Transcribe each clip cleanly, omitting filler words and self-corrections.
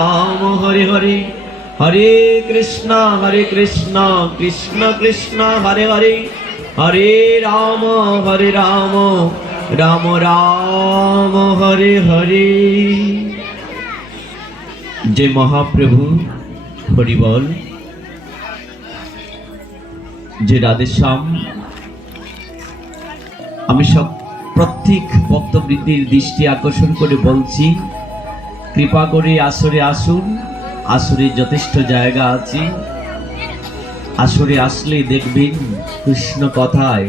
রাম হরে হরে, হরে কৃষ্ণ কৃষ্ণ কৃষ্ণ হরে হরে, হরে রাম রাম রাম হরে হরে। যে মহাপ্রভু হরি বল, যে রাধেশ্যাম। আমি সব প্রত্যেক ভক্তবৃন্দের দৃষ্টি আকর্ষণ করে বলছি, কৃপা করে আসরে আসুন। আসরে যথেষ্ট জায়গা আছে, আসরে আসলে দেখবেন কৃষ্ণ কথায়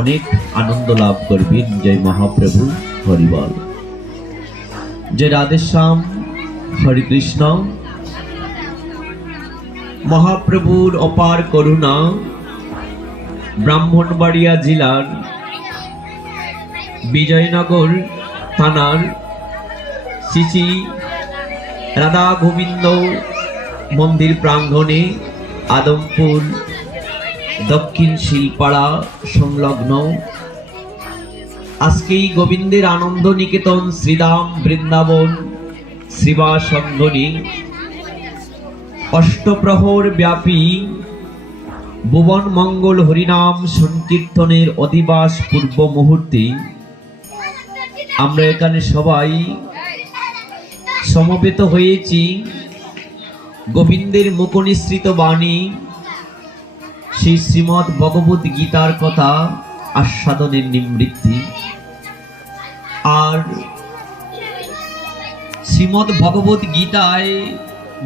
অনেক আনন্দ লাভ করবেন। জয় মহাপ্রভু হরি বল, জয় রাধেশ্যাম হরে কৃষ্ণ। মহাপ্রভুর অপার করুণা ব্রাহ্মণবাড়িয়া জেলার বিজয়নগর থানার শ্রী রাধা গোবিন্দ মন্দির প্রাঙ্গণে আদমপুর দক্ষিণ শিলপাড়া সংলগ্ন আজকেই গোবিন্দের আনন্দ নিকেতন শ্রীধাম বৃন্দাবন শ্রীবা সংঘনী অষ্টপ্রহর ব্যাপী ভুবন মঙ্গল হরিনাম সংকীর্তনের অধিবাস পূর্ব মুহূর্তে আমরা এখানে সবাই সমবেত হয়েছি গোবিন্দের মুখনিসৃত বাণী শ্রী শ্রীমদ্ ভগবত গীতার কথা আস্বাদনের নিবৃত্তি। আর শ্রীমদ্ ভগবত গীতায়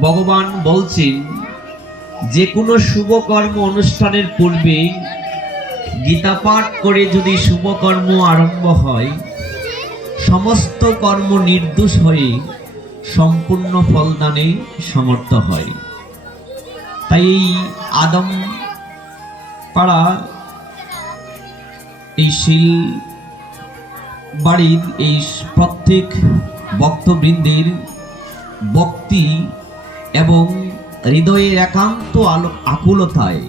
ভগবান বলছেন, যে কোনো শুভকর্ম অনুষ্ঠানের পূর্বে গীতা পাঠ করে যদি শুভকর্ম আরম্ভ হয়, সমস্ত কর্ম নির্দোষ হয়ে সম্পূর্ণ ফলদানে সমর্থ হয়। তাই এই আদম পাড়া এই শিল বাড়ির এই প্রত্যেক ভক্তবৃন্দের ভক্তি এবং হৃদয়ের একান্ত আকুলতায়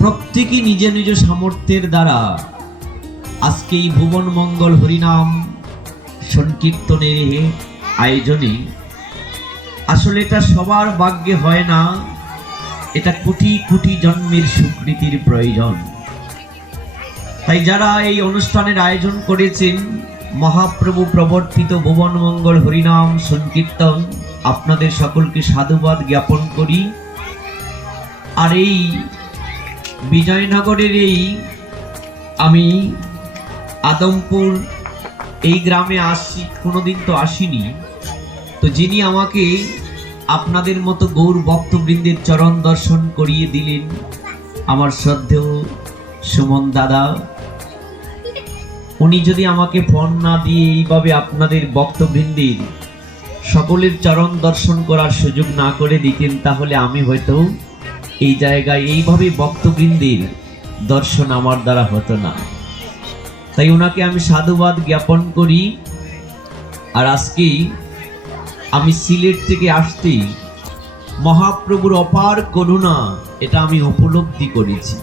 প্রত্যেকে নিজ নিজ সামর্থ্যের দ্বারা আজকে এই ভুবন মঙ্গল হরিনাম সংকীর্তনের আয়োজনে, আসলে এটা সবার ভাগ্যে হয় না, এটা কোটি কোটি জন্মের স্বীকৃতির প্রয়োজন। তাই যারা এই অনুষ্ঠানের আয়োজন করেছেন, মহাপ্রভু প্রবর্তিত ভুবন মঙ্গল হরিনাম সংকীর্তন, আপনাদের সকলকে সাধুবাদ জ্ঞাপন করি। আর এই বিজয়নগরের এই আমি আদমপুর এই গ্রামে আসি, কোনোদিন তো আসিনি, তো যিনি আমাকে আপনাদের মতো গৌর ভক্তবৃন্দের চরণ দর্শন করিয়ে দিলেন, আমার শ্রদ্ধেয় সুমন দাদা, উনি যদি আমাকে ফোন না দিয়ে এইভাবে আপনাদের ভক্তবৃন্দের সকলের চরণ দর্শন করার সুযোগ না করে দিতেন, তাহলে আমি হয়তো এই জায়গায় এইভাবে ভক্তবৃন্দের দর্শন আমার দ্বারা হতো না। তাই ওনাকে আমি সাধুবাদ জ্ঞাপন করি। আর আজকে আমি সিলেট থেকে আসতে মহাপ্রভুর অপার করুণা এটা আমি উপলব্ধি করেছি।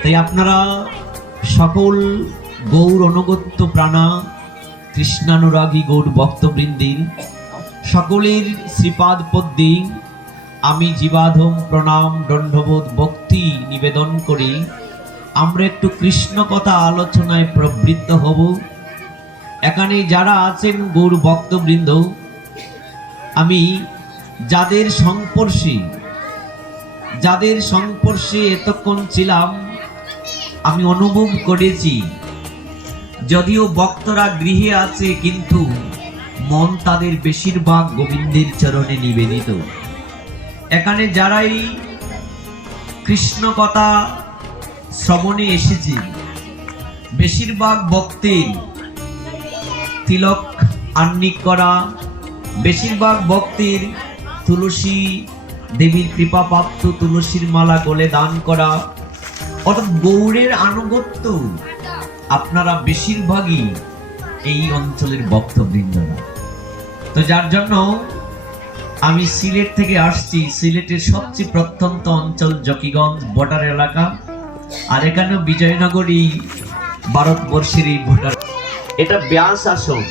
তাই আপনারা সকল গৌর অনুগত্য প্রাণা কৃষ্ণানুরাগী গৌর ভক্তবৃন্দের সকলের শ্রীপাদ পদ্মে আমি জীবাধম প্রণাম দণ্ডবোধ ভক্তি নিবেদন করি। আমরা একটু কৃষ্ণ কথা আলোচনায় প্রবৃত্ত হব। এখানে যারা আছেন গৌর ভক্তবৃন্দ, আমি যাদের সংস্পর্শে এতক্ষণ ছিলাম, আমি অনুভব করেছি, যদিও ভক্তরা গৃহে আছে কিন্তু মন তাদের বেশিরভাগ গোবিন্দের চরণে নিবেদিত। এখানে যারাই কৃষ্ণ কথা শ্রবণে এসেছি, বেশিরভাগ ভক্তের তিলক আহ্নিক করা, বেশিরভাগ ভক্তের তুলসী দেবীর কৃপাপ্রাপ্ত তুলসীর মালা গলে দান করা, অর্থাৎ গৌরের আনুগত্য আপনারা বেশিরভাগই এই অঞ্চলের ভক্তবৃন্দরা। তো যার জন্য আমি সিলেট থেকে আসছি। সিলেটের সবচেয়ে প্রত্যন্ত অঞ্চল জকিগঞ্জ বর্ডার এলাকা, আর এখানেও বিজয়নগর এই ভারতবর্ষের এই বর্ডার, এটা ব্যাস আসন।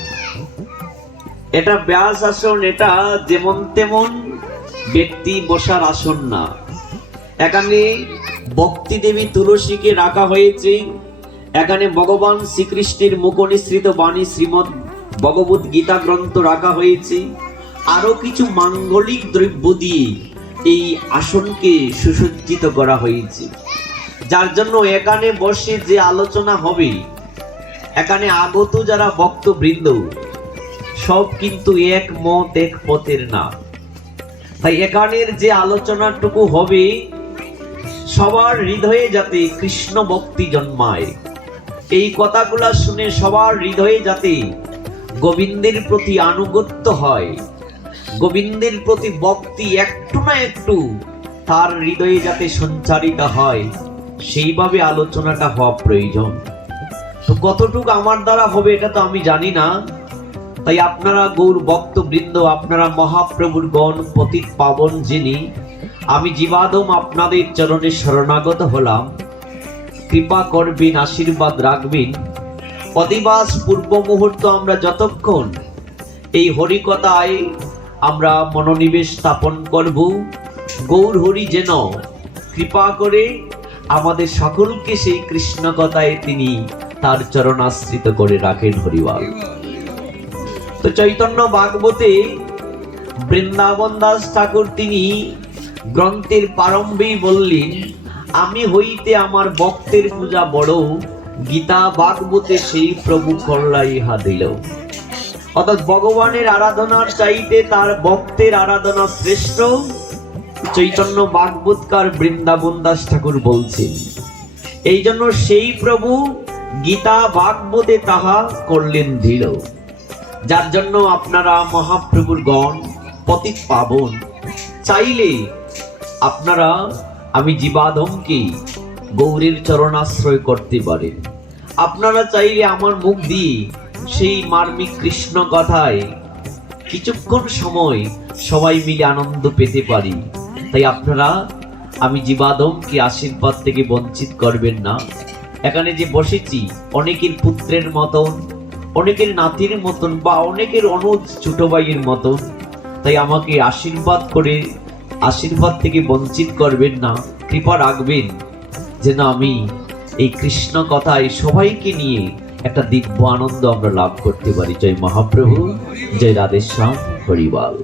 এটা ব্যাস আসন, এটা যেমন তেমন ব্যক্তি বসার আসন না। এখানে ভক্তি দেবী তুলসীকে রাখা হয়েছে, এখানে ভগবান শ্রীকৃষ্ণের মুখনিসৃত বাণী শ্রীমদ ভগবত গীতা গ্রন্থ রাখা হয়েছে, আরো কিছু মাঙ্গলিক দ্রব্য দিয়ে এই আসনকে সুসজ্জিত করা হয়েছে, যার জন্য এখানে বসে যে আলোচনা হবে, এখানে আগত যারা ভক্তবৃন্দ সব কিন্তু এক মত এক পথের না। তাই এখানের যে আলোচনাটুকু হবে সবার হৃদয়ে যাতে কৃষ্ণ ভক্তি জন্মায়, এই কথাগুলা শুনে সবার হৃদয়ে যাতে গোবিন্দের প্রতি আনুগত্য হয়, গোবিন্দের প্রতি ভক্তি একটু না একটু তার হৃদয়ে যাতে সঞ্চারিত হয়, সেইভাবে আলোচনাটা হওয়া প্রয়োজন। তো কতটুকু আমার দ্বারা হবে এটা তো আমি জানি না। তাই আপনারা গৌর ভক্তবৃন্দ, আপনারা মহাপ্রভুর গণ পতিত পাবন যিনি, আমি জীবাদম আপনাদের চরণে শরণাগত হলাম। কৃপা করবেন, আশীর্বাদ রাখবেন। অধিবাস পূর্ব মুহূর্ত আমরা যতক্ষণ এই হরিকথায় আমরা মনোনিবেশ স্থাপন করব, গৌর হরি যেন কৃপা করে আমাদের সকলকে সেই কৃষ্ণ কথায় তিনি তার চরণাশ্রিত করে রাখেন। হরিবল। তো চৈতন্য ভাগবতে বৃন্দাবন দাস ঠাকুর তিনি গ্রন্থের প্রারম্ভেই বললেন, আমি হইতে আমার ভক্তের পূজা বড়, গীতা ভাগবতে সেই প্রভু করলা ইহা দিল। অর্থাৎ ভগবানের আরাধনার চাইতে তার ভক্তের আরাধনা শ্রেষ্ঠ। চৈতন্য ভাগবতকার বৃন্দাবন দাস ঠাকুর বলছেন, এই জন্য সেই প্রভু গীতা ভাগবতে তাহা করলেন দৃঢ়। যার জন্য আপনারা মহাপ্রভুর গণ পতিত পাবন চাইলে আপনারা আমি জীবাধমকে গৌরের চরণাশ্রয় করতে পারেন। আপনারা চাইলে আমার মুখ দিয়ে সেই মার্মিক কৃষ্ণ কথায় কিছুক্ষণ সময় সবাই মিলে আনন্দ পেতে পারি। তাই আপনারা আমি জীবাধমকে আশীর্বাদ থেকে বঞ্চিত করবেন না। এখানে যে বসেছি অনেকের পুত্রের মতন, অনেকের নাতির মতন, বা অনেকের অনুজ ছোট ভাইয়ের মতন। তাই আমাকে আশীর্বাদ করে আশীর্বাদ থেকে বঞ্চিত করবেন না। কৃপা রাখবেন যেন আমি এই কৃষ্ণ কথায় সবাইকে নিয়ে একটা দিব্য আনন্দ আমরা লাভ করতে পারি। জয় মহাপ্রভু, জয় রাধেশ্যাম, হরিবল।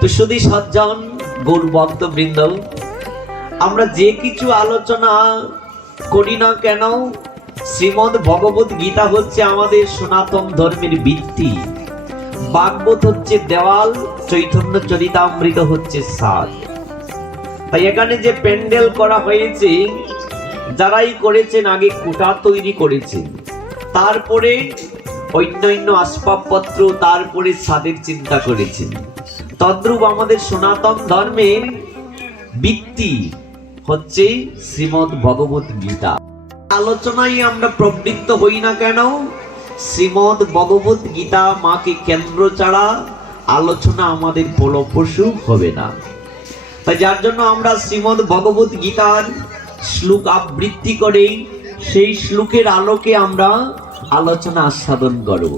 তো শুধু সজ্জন গৌর ভক্তবৃন্দ, আমরা যে কিছু আলোচনা করি না কেন, শ্রীমদ ভগবত গীতা হচ্ছে আমাদের সনাতন ধর্মের ভিত্তি, ভাগবত হচ্ছে দেওয়াল, চৈতন্য চরিতামৃত হচ্ছে ছাদ। তাই এখানে যে প্যান্ডেল করা হয়েছে, যারাই করেছেন আগে কুটা তৈরি করেছেন, তারপরে অন্যান্য আসবাবপত্র, তারপরে ছাদের চিন্তা করেছেন। তদ্রূপ আমাদের সনাতন ধর্মের ভিত্তি হচ্ছে শ্রীমদ ভগবত গীতা। আলোচনায় আমরা প্রবৃত্ত হই না কেন, শ্রীমদ ভগবত গীতা মাকে কেন্দ্র ছাড়া আলোচনা আমাদের ফলপ্রসূ হবে না। তাই যার জন্য আমরা শ্রীমদ ভগবত গীতার শ্লোক আবৃত্তি করে সেই শ্লোকের আলোকে আমরা আলোচনা আস্বাদন করব।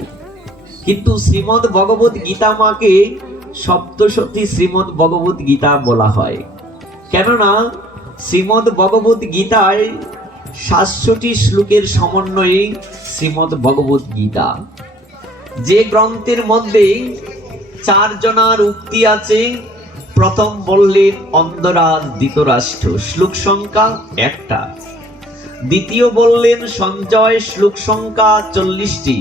কিন্তু শ্রীমদ ভগবত গীতা মাকে সপ্তশতী শ্রীমদ ভগবত গীতা বলা হয়, কেননা শ্রীমদ ভগবত গীতায় ৭০০টি শ্লোকের সমন্বয়ে শ্রীমদ ভগবত গীতা। যে গ্রন্থের মধ্যে ৪ জনার উক্তি আছে। প্রথম বললেন অন্ধরাজ ধৃতরাষ্ট্র, শ্লোক সংখ্যা ১টা। দ্বিতীয় বললেন সঞ্জয়, শ্লোক সংখ্যা ৪০টি।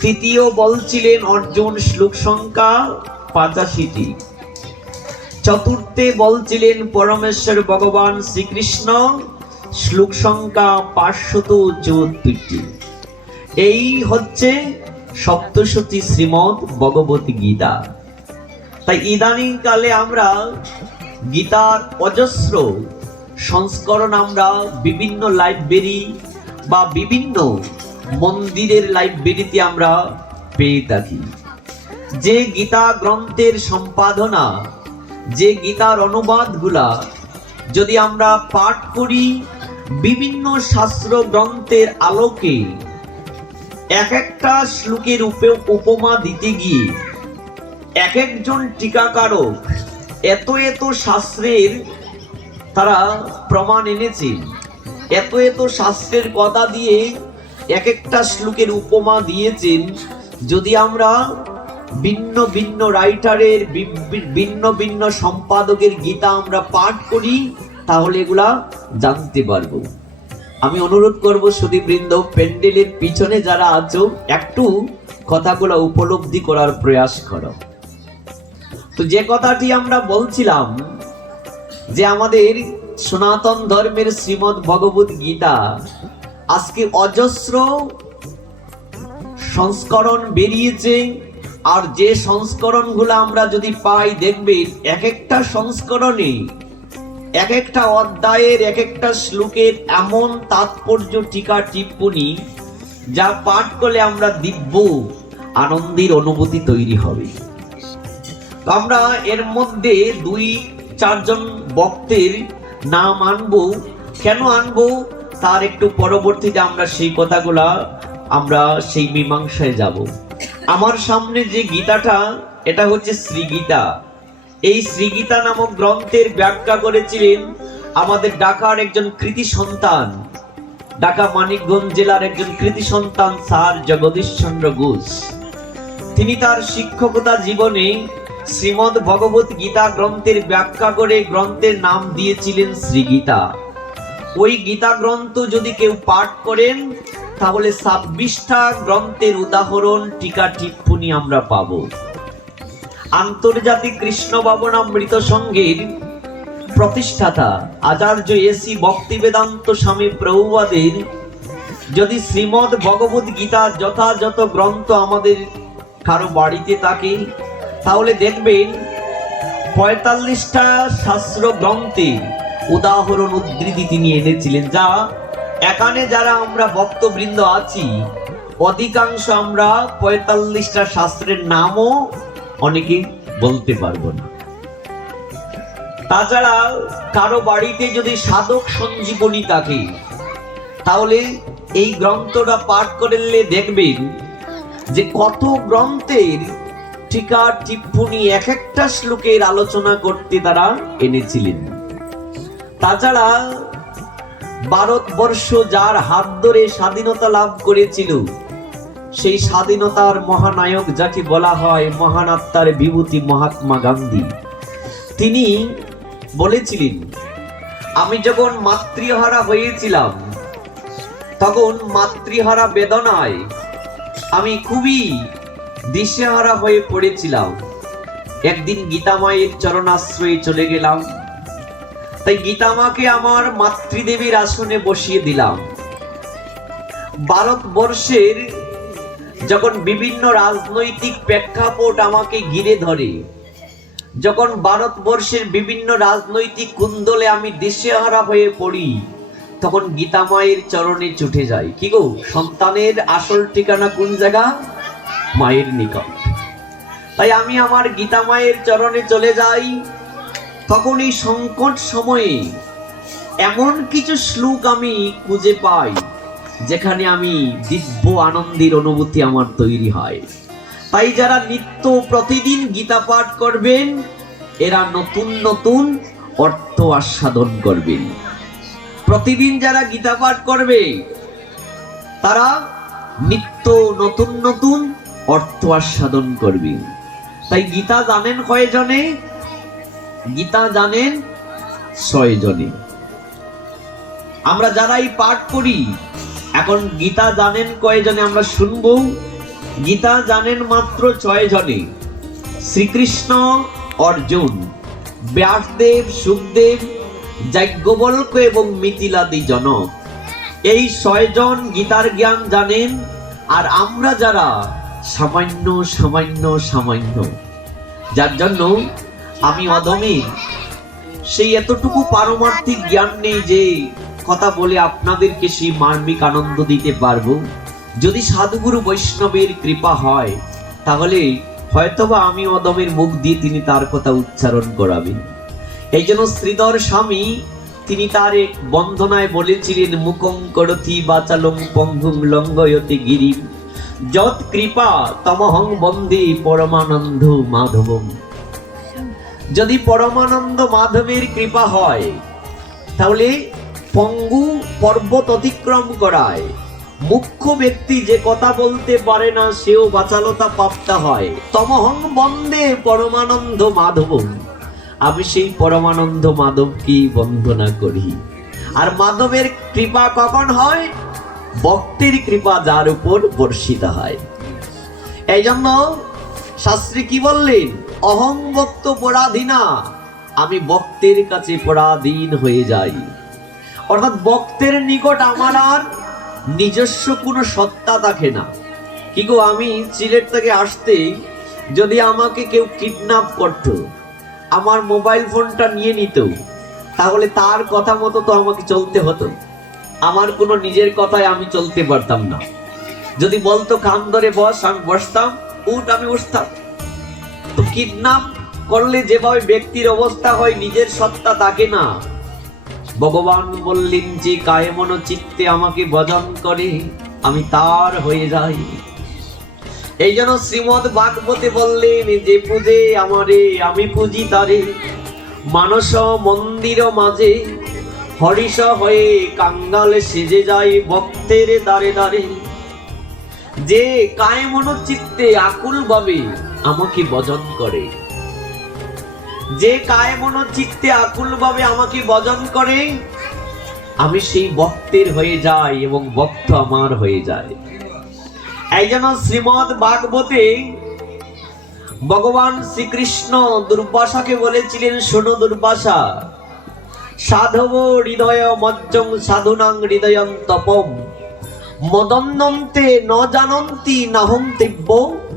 তৃতীয় বলছিলেন অর্জুন, শ্লোক সংখ্যা ৮৫টি। চতুর্থে বলছিলেন পরমেশ্বর ভগবান শ্রীকৃষ্ণ, শ্লোক সংখ্যা ৫৭৪টি। এই হচ্ছে সপ্তশতী শ্রীমদ ভগবত গীতা। তাই ইদানিং কালে আমরা গীতার অজস্র সংস্করণ আমরা বিভিন্ন লাইব্রেরি বা বিভিন্ন মন্দিরের লাইব্রেরিতে আমরা পেয়ে থাকি। যে গীতা গ্রন্থের সম্পাদনা, যে গীতার অনুবাদগুলা যদি আমরা পাঠ করি বিভিন্ন শাস্ত্র গ্রন্থের আলোকে, এক একটা শ্লোকের উপমা দিতে গিয়ে এক একজন টিকাকারক এত এত শাস্ত্রের তারা প্রমাণ এনেছেন, এত এত শাস্ত্রের কথা দিয়ে এক একটা শ্লোকের উপমা দিয়েছেন। যদি আমরা ভিন্ন ভিন্ন রাইটারের ভিন্ন ভিন্ন সম্পাদকের গীতা আমরা পাঠ করি তাহলে এগুলা জানতে পারবো। আমি অনুরোধ করব সুধীবৃন্দ, প্যান্ডেলের পিছনে যারা আছো একটু কথাগুলো উপলব্ধি করার প্রয়াস করো। তো যে কথাটি আমরা বলছিলাম যে আমাদের সনাতন ধর্মের শ্রীমদ্ ভগবত গীতা আজকে অজস্র সংস্করণ বেরিয়েছে। আর যে সংস্করণগুলো আমরা যদি পাই দেখবেন এক একটা সংস্করণে এক একটা অধ্যায়ের এক একটা শ্লোকের এমন তাৎপর্য টিকা টিপ্পনী যা পাঠ করলে আমরা দিব্য আনন্দের অনুভূতি তৈরি হবে। আমরা এর মধ্যে 2-4 জন বক্তের নাম আনবো। কেন আনবো তার একটু পরবর্তীতে আমরা সেই কথাগুলা আমরা সেই মীমাংসায় যাব। আমার সামনে যে গীতাটা এটা হচ্ছে শ্রীগীতা। এই শ্রীগীতা নামক গ্রন্থের ব্যাখ্যা করেছিলেন আমাদের ঢাকার একজন কৃতি সন্তান, ঢাকা মানিকগঞ্জ জেলার একজন কৃতি সন্তান স্যার জগদীশ চন্দ্র ঘোষ। তিনি তার শিক্ষকতা জীবনে শ্রীমদ্ ভগবত গীতা গ্রন্থের ব্যাখ্যা করে গ্রন্থের নাম দিয়েছিলেন শ্রীগীতা। ওই গীতা গ্রন্থ যদি কেউ পাঠ করেন তাহলে 26টা গ্রন্থের উদাহরণ টিকা টিপ্পনী আমরা পাবো। আন্তর্জাতিক কৃষ্ণ ভাবনামৃত সংঘের প্রতিষ্ঠাতা আচার্য এসি ভক্তিবেদান্ত স্বামী প্রভুপাদের যদি শ্রীমদ্ ভগবত গীতার যথাযথ গ্রন্থ আমাদের কারো বাড়িতে থাকে তাহলে দেখবেন 45টা শাস্ত্র গ্রন্থের উদাহরণ উদ্ধৃতি তিনি এনেছিলেন, যা এখানে যারা আমরা ভক্তবৃন্দ আছি অধিকাংশ আমরা 45টা শাস্ত্রের নামও অনেকে বলতে পারবো না। তাছাড়া কারো বাড়িতে যদি সাধক সঞ্জীবনী থাকে তাহলে এই গ্রন্থটা পাঠ করলে দেখবেন যে কত গ্রন্থের টিকা টিপ্পনী এক একটা শ্লোকের আলোচনা করতে তারা এনেছিলেন। তাছাড়া ভারতবর্ষ যার হাত ধরে স্বাধীনতা লাভ করেছিল সেই স্বাধীনতার মহানায়ক যাকে বলা হয় মহান আত্মার বিভূতি মহাত্মা গান্ধী, তিনি বলেছিলেন আমি যখন মাতৃহারা হয়েছিলাম তখন মাতৃহারা বেদনায় আমি খুবই দিশেহারা হয়ে পড়েছিলাম। একদিন গীতা মায়ের চরণাশ্রয়ে চলে গেলাম, তাই গীতা মাকে আমার মাতৃদেবীর আসনে বসিয়ে দিলাম। ভারতবর্ষের যখন বিভিন্ন রাজনৈতিক প্রেক্ষাপট আমাকে ঘিরে ধরে, যখন ভারতবর্ষের বিভিন্ন রাজনৈতিক কুন্দলে আমি দিশেহারা হয়ে পড়ি, তখন গীতা মায়ের চরণে ছুটে যাই। কি গো, সন্তানের আসল ঠিকানা কোন জায়গা? মায়ের নিকট। তাই আমি আমার গীতা মায়ের চরণে চলে যাই। তখন এই সংকট সময়ে এমন কিছু শ্লোক আমি খুঁজে পাই যেখানে আমি দিব্য আনন্দের অনুভূতি আমার তৈরি হয়। তাই যারা নিত্য প্রতিদিন গীতা পাঠ করবেন এরা নতুন নতুন অর্থ আস্বাদন করবেন। প্রতিদিন যারা গীতা পাঠ করবে তারা নিত্য নতুন নতুন অর্থ আস্বাদন করবে। তাই গীতা জানেন কয়জনে? গীতা জানেন 6 জনে। আমরা যারাই পাঠ করি এখন গীতা জানেন কয়জনে আমরা শুনবো? গীতা জানেন মাত্র 6 জনে। শ্রীকৃষ্ণ, অর্জুন, ব্যাসদেব, সুখদেব, যাজ্ঞবল্ক্য এবং মিথিলাদি জনক, এই 6 জন গীতার জ্ঞান জানেন। আর আমরা যারা সামান্য সামান্য সামান্য, যার জন্য আমি অদমের সেই এতটুকু পারমার্থিক জ্ঞান নেই যে কথা বলে আপনাদেরকে সেই মার্মিক আনন্দ দিতে পারবো। যদি সাধুগুরু বৈষ্ণবের কৃপা হয় তাহলে হয়তোবা আমি অদমের মুখ দিয়ে তিনি তার কথা উচ্চারণ করাবেন। এই জন্য শ্রীধর স্বামী তিনি তার এক বন্দনায় বলেছিলেন মুকং করতি বাচালং পঙ্গুং লঙ্ঘয়তি গিরিম যৎ কৃপা তমহং বন্দে পরমানন্দ মাধবম। যদি পরমানন্দ মাধবের কৃপা হয় তাহলে পঙ্গু পর্বত অতিক্রম করায়, মুখ্য ব্যক্তি যে কথা বলতে পারে না সেও বাচালতা প্রাপ্ত হয়। তমহং বন্দে পরমানন্দ মাধবম, আমি সেই পরমানন্দ মাধবকে বন্দনা করি। আর মাধবের কৃপা কখন হয়? ভক্তের কৃপা যার উপর বর্ষিত হয়। এই জন্য শাস্ত্রী কি বললেন? অহং ভক্ত পরাধীনা, আমি ভক্তের কাছে পরাধীন হয়ে যাই। অর্থাৎ ভক্তের নিকট আমার আর নিজস্ব কোনো সত্তা থাকে না। কি গো, আমি সিলেট থেকে আসতে যদি আমাকে কেউ কিডন্যাপ করত, আমার মোবাইল ফোনটা নিয়ে নিত, তাহলে তার কথা মতো তো আমাকে চলতে হতো। আমার কোনো নিজের কথায় আমি চলতে পারতাম না। যদি বলতো কান ধরে বস, আমি বসতাম, উঠ আমি উঠতাম। তো কিডন্যাপ করলে যেভাবে ব্যক্তির অবস্থা হয়, নিজের সত্তা থাকে না। ভগবান বললেন যে কায়ে মন চিত্তে আমাকে ভজন করে, আমি তার হয়ে যাই। এই জন্য শ্রীমদ ভাগবতে বললেন যে পূজে আমারে আমি পুজি তারে, মানস মন্দির মাঝে হরিষ হয়ে কাঙ্গাল সেজে যায় ভক্তের দ্বারে দ্বারে। যে কায়ে মন চিত্তে আকুল ভাবে আমাকে ভজন করে, যে কায়ে মন চিত্তে আকুল ভাবে আমাকে ভজন করে, আমি সেই ভক্তের হয়ে যাই এবং ভক্ত আমার হয়ে যায়। এই জন্য শ্রীমদ ভাগবতে ভগবান শ্রীকৃষ্ণ দুর্বাসাকে বলেছিলেন, শোনো দুর্বাসা, সাধব হৃদয় মজ্জং সাধুনাং হৃদয়ং তপম মদন্নন্তে ন জানন্তি নাহং দিব্য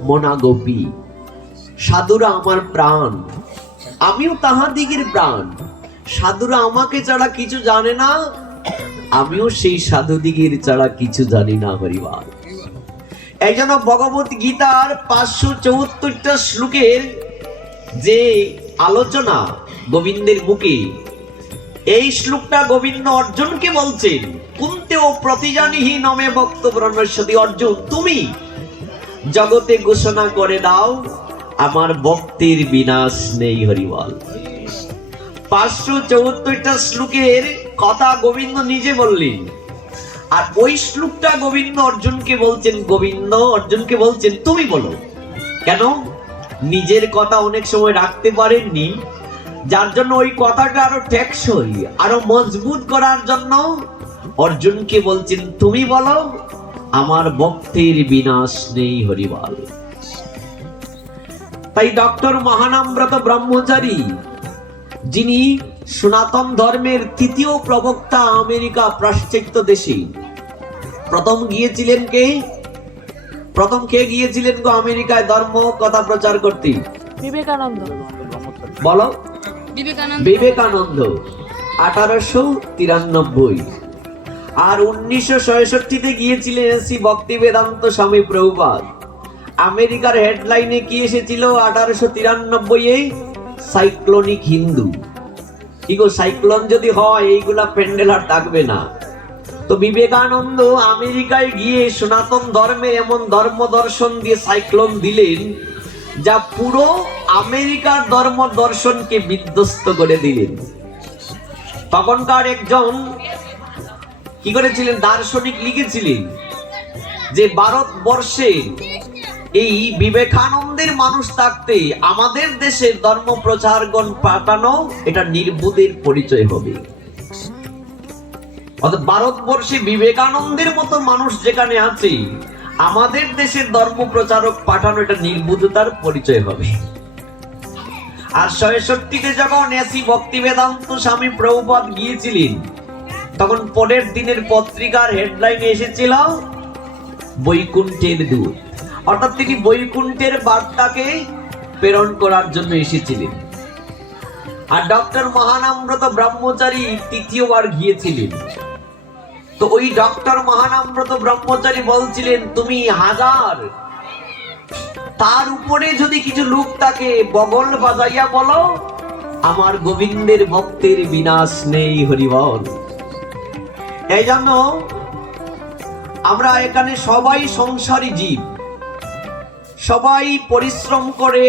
মনাগোপী। সাধুরা আমার প্রাণ, আমিও তাহাদিগের প্রাণ। সাধুরা আমাকে ছাড়া কিছু জানে না, আমিও সেই সাধুদিগের ছাড়া কিছু জানি না। হরিবার। এই জন্য ভগবত গীতার 574টা শ্লোকের যে আলোচনা গোবিন্দের মুখে, এই শ্লোকটা গোবিন্দ অর্জুনকে বলছেন, কুন্তে ও প্রতিজানিহি নমে ভক্ত ব্রহ্মস্বতী। অর্জুন, তুমি জগতে ঘোষণা করে দাও আমার ভক্তির বিনাশ নেই। হরিবল। 574টা শ্লোকের কথা গোবিন্দ নিজে বললেন, আর ওই শ্লোকটা গোবিন্দ অর্জুনকে বলছেন। গোবিন্দ অর্জুনকে বলছেন তুমি বলো। কেন? নিজের কথা অনেক সময় রাখতে পারেননি, যার জন্য ওই কথাটা আরো টেকসই, আরো মজবুত করার জন্য অর্জুনকে বলছেন তুমি বলো আমার ভক্তির বিনাশ নেই। হরিবল। তাই ডক্টর মহানামব্রত ব্রহ্মচারী, যিনি সনাতন ধর্মের তৃতীয় প্রবক্তা আমেরিকা পাশ্চাত্য দেশে, প্রথম গিয়েছিলেন কে? প্রথম কে গিয়েছিলেন গো আমেরিকায় ধর্ম কথা প্রচার করতে? বিবেকানন্দ। বলো। বিবেকানন্দ 1893। আর 1966-তে গিয়েছিলেন শ্রী ভক্তি বেদান্ত স্বামী প্রভুপাদ। আমেরিকার হেডলাইনে কি এসেছিল 1893-এ? সাইক্লোনিক হিন্দু। কি গো, সাইক্লোন যদি হয় এইগুলা প্যান্ডেল আর থাকবে না। তো বিবেকানন্দ আমেরিকায় গিয়ে সনাতন ধর্মের এমন ধর্ম দর্শন দিয়ে সাইক্লোন দিলেন, যা পুরো আমেরিকার ধর্ম দর্শনকে বিধ্বস্ত করে দিলেন। তখনকার একজন কি করেছিলেন, দার্শনিক লিখেছিলেন যে ভারতবর্ষে এই বিবেকানন্দের মানুষ থাকতে আমাদের দেশে ধর্ম প্রচারগণ পাঠানো এটা নির্বুদের পরিচয় হবে। অর্থাৎ ভারতবর্ষে বিবেকানন্দের মতো মানুষ যেখানে আছে, আমাদের দেশের ধর্ম প্রচারক পাঠানো এটা নির্বুধতার পরিচয় হবে। আর 66-তে যখন এসি ভক্তি বেদান্ত স্বামী প্রভুপাদ গিয়েছিলেন, তখন পরের দিনের পত্রিকার হেডলাইনে এসেছিল বৈকুণ্ঠের দূত। অর্থাৎ তিনি বৈকুণ্ঠের বার্তাকে প্রেরণ করার জন্য এসেছিলেন। আর ডক্টর মহানামব্রত ব্রহ্মচারী তৃতীয়বার গিয়েছিলেন। তো ওই ডক্টর মহানামব্রত ব্রহ্মচারী বলছিলেন তুমি হাজার, তার উপরে যদি কিছু লোক থাকে বগল বাজাইয়া বলো আমার গোবিন্দের ভক্তের বিনাশ নেই। হরিবল। এই জন্য আমরা এখানে সবাই সংসারী জীব, সবাই পরিশ্রম করে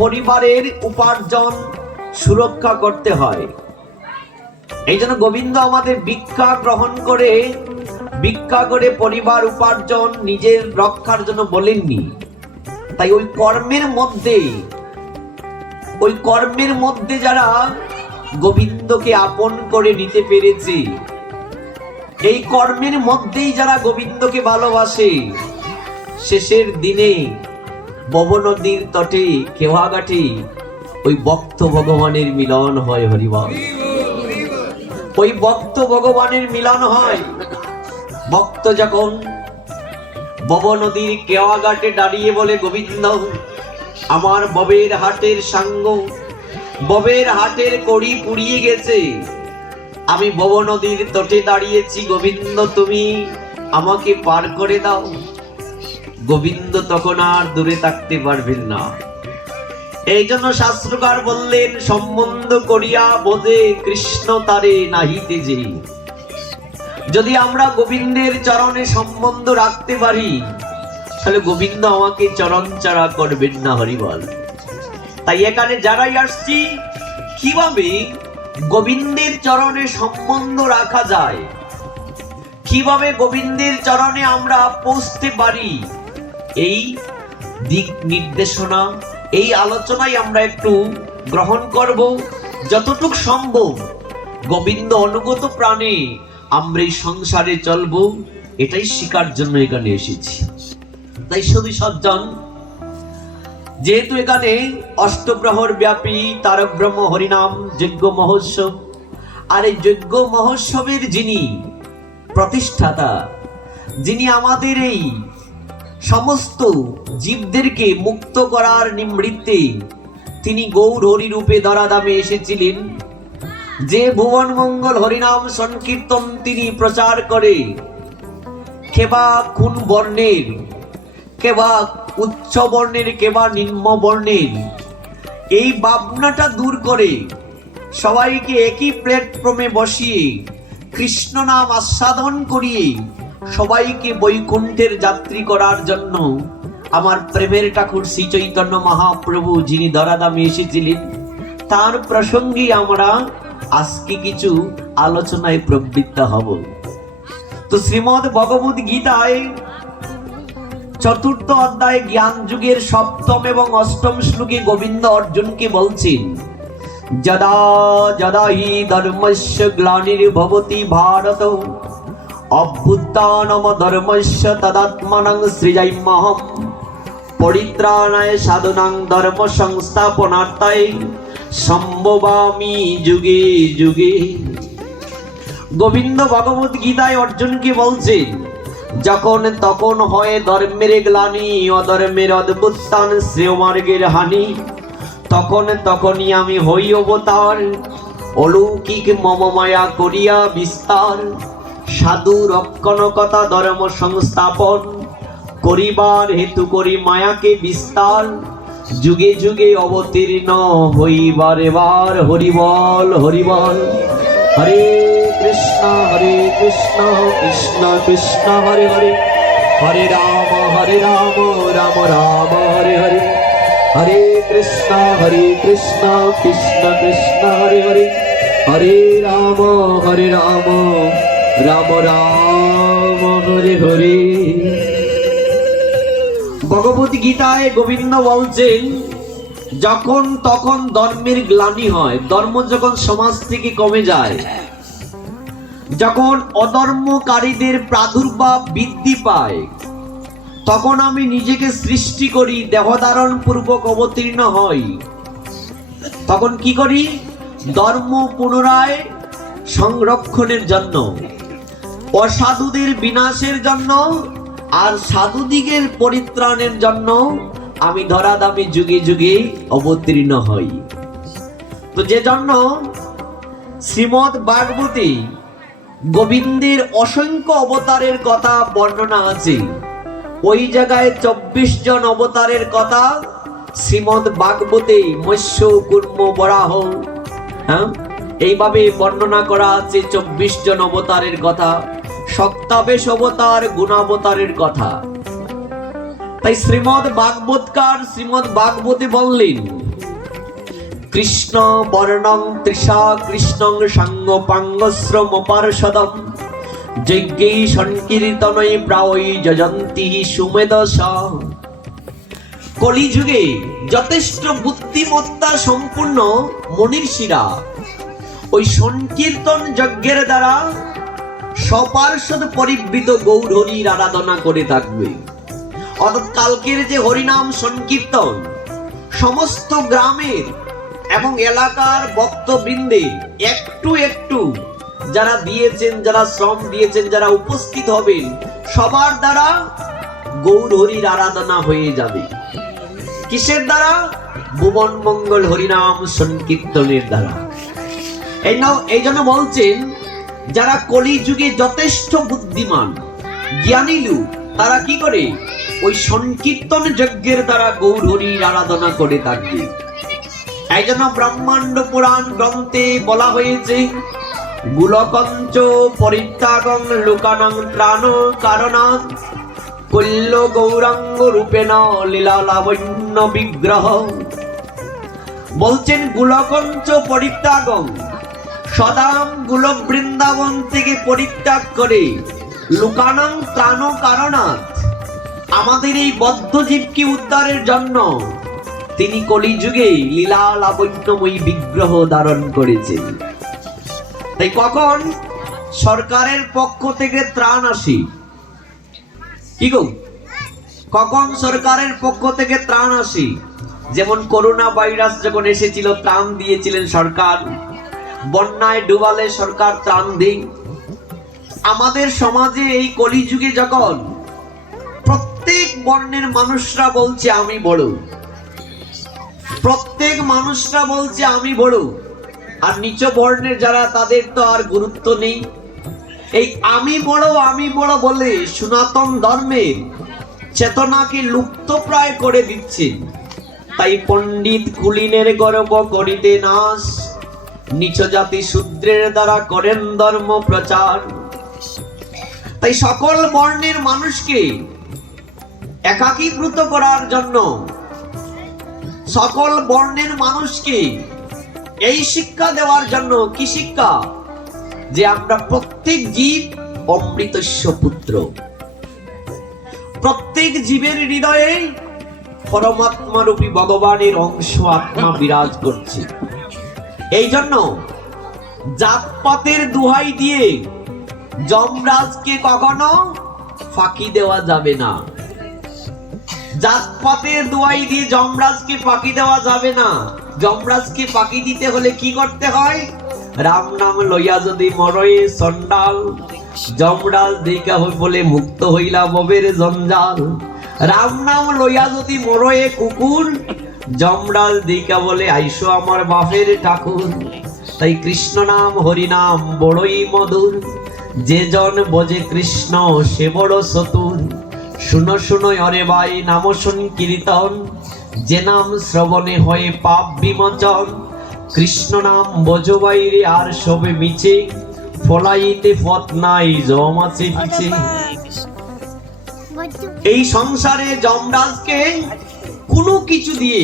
পরিবারের উপার্জন সুরক্ষা করতে হয়। এই জন্য গোবিন্দ আমাদের ভিক্ষা গ্রহণ করে ভিক্ষা করে পরিবার উপার্জন নিজের রক্ষার জন্য বলেননি। তাই ওই কর্মের মধ্যে যারা গোবিন্দকে আপন করে নিতে পেরেছে, এই কর্মের মধ্যেই যারা গোবিন্দকে ভালোবাসে, শেষের দিনে বব নদীর তটে কেওয়াঘাটে ওই ভক্ত ভগবানের মিলন হয়। হরিবল। ওই ভক্ত ভগবানের মিলন হয়। ভক্ত যখন বব নদীর কেওয়াঘাটে দাঁড়িয়ে বলে, গোবিন্দ আমার ববের হাটের সাঙ্গ, ববের হাটের কড়ি পুড়িয়ে গেছে, আমি বব নদীর তটে দাঁড়িয়েছি, গোবিন্দ তুমি আমাকে পার করে দাও। গোবিন্দ তখন আর দূরে থাকতে পারবেন না। এই জন্য শাস্ত্রকার বললেন, সম্বন্ধ করিয়া বোধে কৃষ্ণ তারে নাহিতে যে। যদি আমরা গোবিন্দের চরণে সম্বন্ধ রাখতে পারি, তাহলে গোবিন্দ আমাকে চরণ ছাড়া করবেন না। হরিবল। তাই এখানে যারাই আসছি, কিভাবে গোবিন্দের চরণে সম্বন্ধ রাখা যায়, কিভাবে গোবিন্দের চরণে আমরা পৌঁছতে পারি, এই দিক নির্দেশনা, এই আলোচনায় আমরা একটু গ্রহণ করব। যতটুক সম্ভব গোবিন্দ অনুগত প্রাণে আমরা এই সংসারে চলব, এটাই শিকার জন্য এখানে এসেছি। তাই সবই সজ্জন, যেহেতু এখানে অষ্টপ্রহর ব্যাপী তারক ব্রহ্ম হরিনাম যজ্ঞ মহোৎসব, আর এই যজ্ঞ মহোৎসবের যিনি প্রতিষ্ঠাতা, যিনি আমাদের এই সমস্ত জীবদেরকে মুক্ত করার নিমিত্তে তিনি গৌর হরি রূপে ধরাধামে এসেছিলেন, যে ভুবন মঙ্গল হরিনাম সংকীর্তন তিনি প্রচার করে, কেবা কোন বর্ণের, কেবা উচ্চ বর্ণের, কেবা নিম্ন বর্ণের, এই ভাবনাটা দূর করে সবাইকে একই প্ল্যাটফর্মে বসিয়ে কৃষ্ণ নাম আস্বাদন করিয়ে সবাইকে বৈকুণ্ঠের যাত্রী করার জন্য আমার প্রেমের ঠাকুর শ্রী চৈতন্য মহাপ্রভু যিনি ধরাধামে এসেছিলেন, তার প্রসঙ্গে আমরা আজকে কিছু আলোচনায় প্রবৃত্ত হব। তো শ্রীমদ্ ভগবদ গীতায় 4th অধ্যায় জ্ঞান যুগের 7ম এবং 8ম শ্লোকে গোবিন্দ অর্জুনকে বলছেন, যদা যদা হি ধর্মস্য গ্লানির্ভবতি ভারত অভ্যুত্থানম ধর্মস্য তদাত্মনং সৃজাম্যহম পরিত্রাণায় সাধুনাং ধর্ম সংস্থাপনার্থায় সম্ভবামি যুগে যুগে। গোবিন্দ ভগবদ গীতায় অর্জুনকে বলছেন, যখন তখন হয় ধর্মের গ্লানি, অধর্মের অদ্ভুত্থান, শ্রেয় মার্গের হানি, তখন তখনই আমি হই অবতার, অলৌকিক মম মায়া করিয়া বিস্তার, সাধু রক্ষণকতা ধর্ম সংস্থাপন করিবার হেতু করি মায়াকে বিস্তার, যুগে যুগে অবতীর্ণ হইবার এবার। হরিবল হরিবল। হরে কৃষ্ণ কৃষ্ণ কৃষ্ণ হরে হরে, হরে রাম রাম রাম হরে হরে, হরে কৃষ্ণ কৃষ্ণ কৃষ্ণ হরে হরে, হরে রাম রাম রাম হরে হরে। ভগবত গীতায় গোবিন্দ বলছেন, যখন তখন ধর্মের গ্লানি হয়, ধর্ম যখন সমাজ থেকে কমে যায়, যখন অধর্মকারীদের প্রাদুর্ভাব বৃদ্ধি পায়, তখন আমি নিজেকে সৃষ্টি করি, দেহধারণ পূর্বক অবতীর্ণ হই। তখন কি করি? ধর্ম পুনরায় সংরক্ষণের জন্য, অসাধুদের বিনাশের জন্য, আর সাধুদিগের পরিত্রাণের জন্য আমি ধরাধামে যুগে যুগে অবতীর্ণ হই। তো যে জন্য শ্রীমদ্ ভাগবতে গোবিন্দের অসংখ্য অবতারের কথা বর্ণনা আছে। ওই জায়গায় 24 জন অবতারের কথা শ্রীমদ্ ভাগবতে মৎস্য কুর্ম বরাহ এইভাবে বর্ণনা করা আছে। 24 জন অবতারের কথা সত্তাবেশ অবতার গুণাবতারের কথা। তাই শ্রীমদ্ ভাগবতকার শ্রীমদ্ ভাগবতে বললেন, কৃষ্ণ বর্ণং তৃষা কৃষ্ণং সাঙ্গ পাঙ্গশ্রম পার্ষদম যজ্ঞৈ সংকীর্তনৈ প্রায়ৈ যজন্তি সুমেধসা। কলিযুগে যথেষ্ট বুদ্ধিমত্তা সম্পূর্ণ মনীষীরা ওই সংকীর্তন যজ্ঞের দ্বারা সপার্ষদ পরিবৃত গৌর হরির আরাধনা করে থাকবে। অর্থাৎ কালকের যে হরিনাম সংকীর্তন সমস্ত গ্রামের এবং এলাকার ভক্তবৃন্দে একটু একটু যারা দিয়েছেন, যারা শ্রম দিয়েছেন, যারা উপস্থিত হবেন, সবার দ্বারা গৌর হরির আরাধনা হয়ে যাবে। কিসের দ্বারা? ভুবন মঙ্গল হরিনাম সংকীর্তনের দ্বারা। এই জন্য বলছেন, যারা কলিযুগে যথেষ্ট বুদ্ধিমান জ্ঞানী লোক, তারা কি করে? ওই সংকীর্তন যজ্ঞের দ্বারা গৌর হরির আরাধনা করে থাকবে। এই জন্য ব্রহ্মাণ্ড পুরাণ গ্রন্থে বলা হয়েছে, গুলকঞ্চ পরিত্যাগং লোকানাং ত্রাণ কারণাৎ কল্য গৌরাঙ্গ রূপেণ লীলা লাবণ্য বিগ্রহ। বলছেন গুলকঞ্চ পরিত্যাগং, সদাম গোলক বৃন্দাবন থেকে পরিত্যাগ করে লোকানাং ত্রাণ কারণাৎ, আমাদের এই বদ্ধ জীবকে উদ্ধারের জন্য তিনি কলিযুগে লীলা লাবণ্যময়ী বিগ্রহ ধারণ করেছেন। তাই কখন সরকারের পক্ষ থেকে ত্রাণ আসে, কি গো, কখন সরকারের পক্ষ থেকে ত্রাণ আসে? যেমন করোনা ভাইরাস যখন এসেছিল, ত্রাণ দিয়েছিলেন সরকার। বন্যায় ডুবালে সরকার ত্রাণ দেয়। আমাদের সমাজে এই কলিযুগে যখন প্রত্যেক বর্ণের মানুষরা বলছে আমি বড়, প্রত্যেক মানুষরা বলছে আমি বড়, আর নিচ বর্ণের যারা, তাদের তো আর গুরুত্ব নেই। এই আমি বড় বলে সনাতন ধর্মের চেতনাকে লুপ্ত প্রায় করে দিচ্ছেন। তাই পণ্ডিত কুলীনের গর্ব করিতে নাশ, নিচ জাতি শূদ্রের দ্বারা করেন ধর্ম প্রচার। তাই সকল বর্ণের মানুষকে একাকীভূত করার জন্য, সকল বর্ণের মানুষকে এই শিক্ষা দেওয়ার জন্য, কি শিক্ষা? যে আমরা প্রত্যেক জীব অমৃতস্য পুত্র, প্রত্যেক জীবের হৃদয়ে পরমাত্মা রূপী ভগবানের অংশ আত্মা বিরাজ করছে। এই জন্য জাতপাতের দোহাই দিয়ে যমরাজকে কখনো ফাঁকি দেওয়া যাবে না। জাতপাতের দোহাই দিয়ে যমরাজকে ফাঁকি দেওয়া যাবে না। যমরাজকে ফাঁকি দিতে হলে কি করতে হয়? রাম নাম লইয়া যদি মরয়ে চন্ডাল, যমরাজ দেখা হই বলে মুক্ত হইলা ববের জঞ্জাল। রাম নাম লইয়া যদি মরয়ে কুকুর, যমরাজ দেখা বলে আইসো আমার বাপের ঠাকুর। তাই কৃষ্ণ নাম হরি নাম বড়ই মধুর, যে জন বোঝে কৃষ্ণ সে বড় চতুর। শুনো শুনো অরে ভাই নাম সংকীর্তন, যে নাম শ্রবণে হয়ে পাপ বিমোচন। কৃষ্ণ নাম বোঝো বাইরে আর সবে মিছে, ফলাইতে পথ নাই জম আছে পিছে। এই সংসারে যমরাজকে কোনো কিছু দিয়ে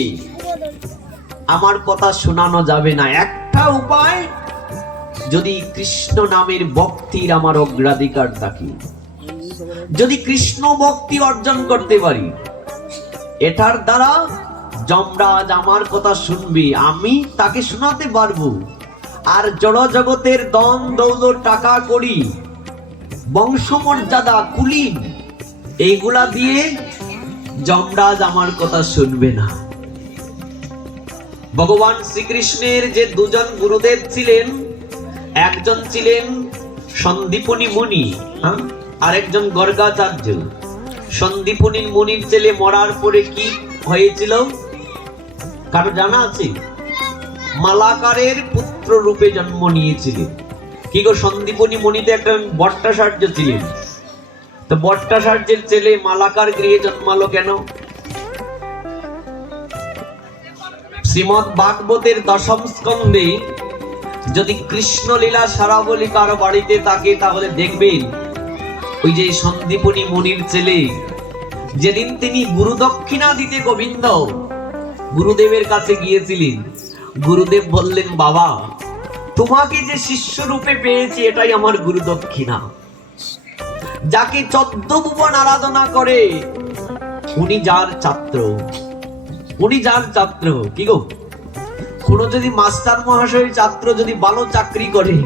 আমার কথা শোনানো যাবে না। একটা উপায়, যদি কৃষ্ণ নামের ভক্তির আমার অগ্রাধিকার থাকে, যদি কৃষ্ণ ভক্তি অর্জন করতে পারি, এটার দ্বারা যমরাজ আমার কথা শুনবে, আমি তাকে শোনাতে পারবো। আর জড় জগতের ধন দৌলত টাকা করি বংশমর্যাদা কুলীন এইগুলা দিয়ে যমরাজ আমার কথা শুনবে না। ভগবান শ্রীকৃষ্ণের যে দুজন গুরুদেব ছিলেন, একজন ছিলেন সন্দীপনী মুনি, আর একজন গর্গাচার্য। সন্দীপনী মুনির ছেলে মরার পরে কি হয়েছিল কারো জানা আছে? মালাকারের পুত্র রূপে জন্ম নিয়েছিলেন। কি গো, সন্দীপনী মুনিতে একটা ভট্টাচার্য ছিলেন, তো ভট্টাচার্যের ছেলে মালাকার গৃহে জন্মালো কেন? শ্রীমদ্ ভাগবতের দশম স্কন্ধে যদি কৃষ্ণ লীলা সারাবলি কারো বাড়িতে থাকে, তাহলে দেখবেন ওই যে সন্দীপনী মুনির ছেলে, যেদিন তিনি গুরু দক্ষিণা দিতে গোবিন্দ গুরুদেবের কাছে গিয়েছিলেন, গুরুদেব বললেন, বাবা তোমাকে যে শিষ্য রূপে পেয়েছি এটাই আমার গুরু দক্ষিণা। যাকে 14 ভুবন আরাধনা করে উনি যার ছাত্র, উনি যার ছাত্র। কি গো, কোন যদি মাস্টার মহাশয় ছাত্র যদি ভালো চাকরি করে,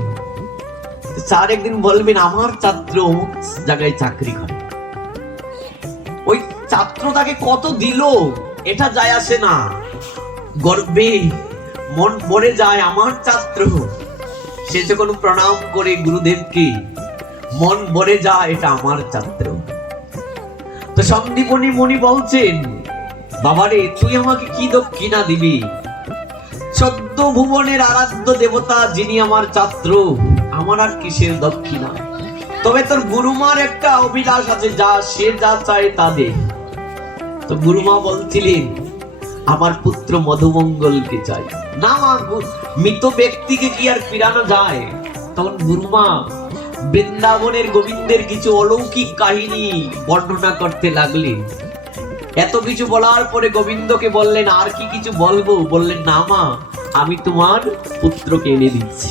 স্যার একদিন বলবেন আমার ছাত্র অমুক জায়গায় চাকরি করে। ওই ছাত্র তাকে কত দিল এটা যায় আসে না, গর্বে মন ভরে যায় আমার ছাত্র। সে যখন প্রণাম করে গুরুদেবকে, মন ভরে যায় এটা আমার ছাত্র। তো সন্দীপনী মুনি বলছেন, বাবারে তুই আমাকে কি দক্ষিণা দিবি? 14 ভুবনের আরাধ্য দেবতা যিনি আমার ছাত্র, আমার আর কিসের দক্ষিণা? তবে তোর গুরুমার একটা অভিলাষ আছে, যা সে যা চায় তা দে। তো গুরুমা বলছিলেন, আমার পুত্র মধুমঙ্গলকে চাই। না মা, মৃত ব্যক্তিকে কি আর ফিরানো যায়? তখন গুরুমা বৃন্দাবনের গোবিন্দের কিছু অলৌকিক কাহিনী বর্ণনা করতে লাগলেন। এত কিছু বলার পরে গোবিন্দকে বললেন, আর কি কিছু বলবো? বললেন, না মা, আমি তোমার পুত্রকে এনে দিচ্ছি।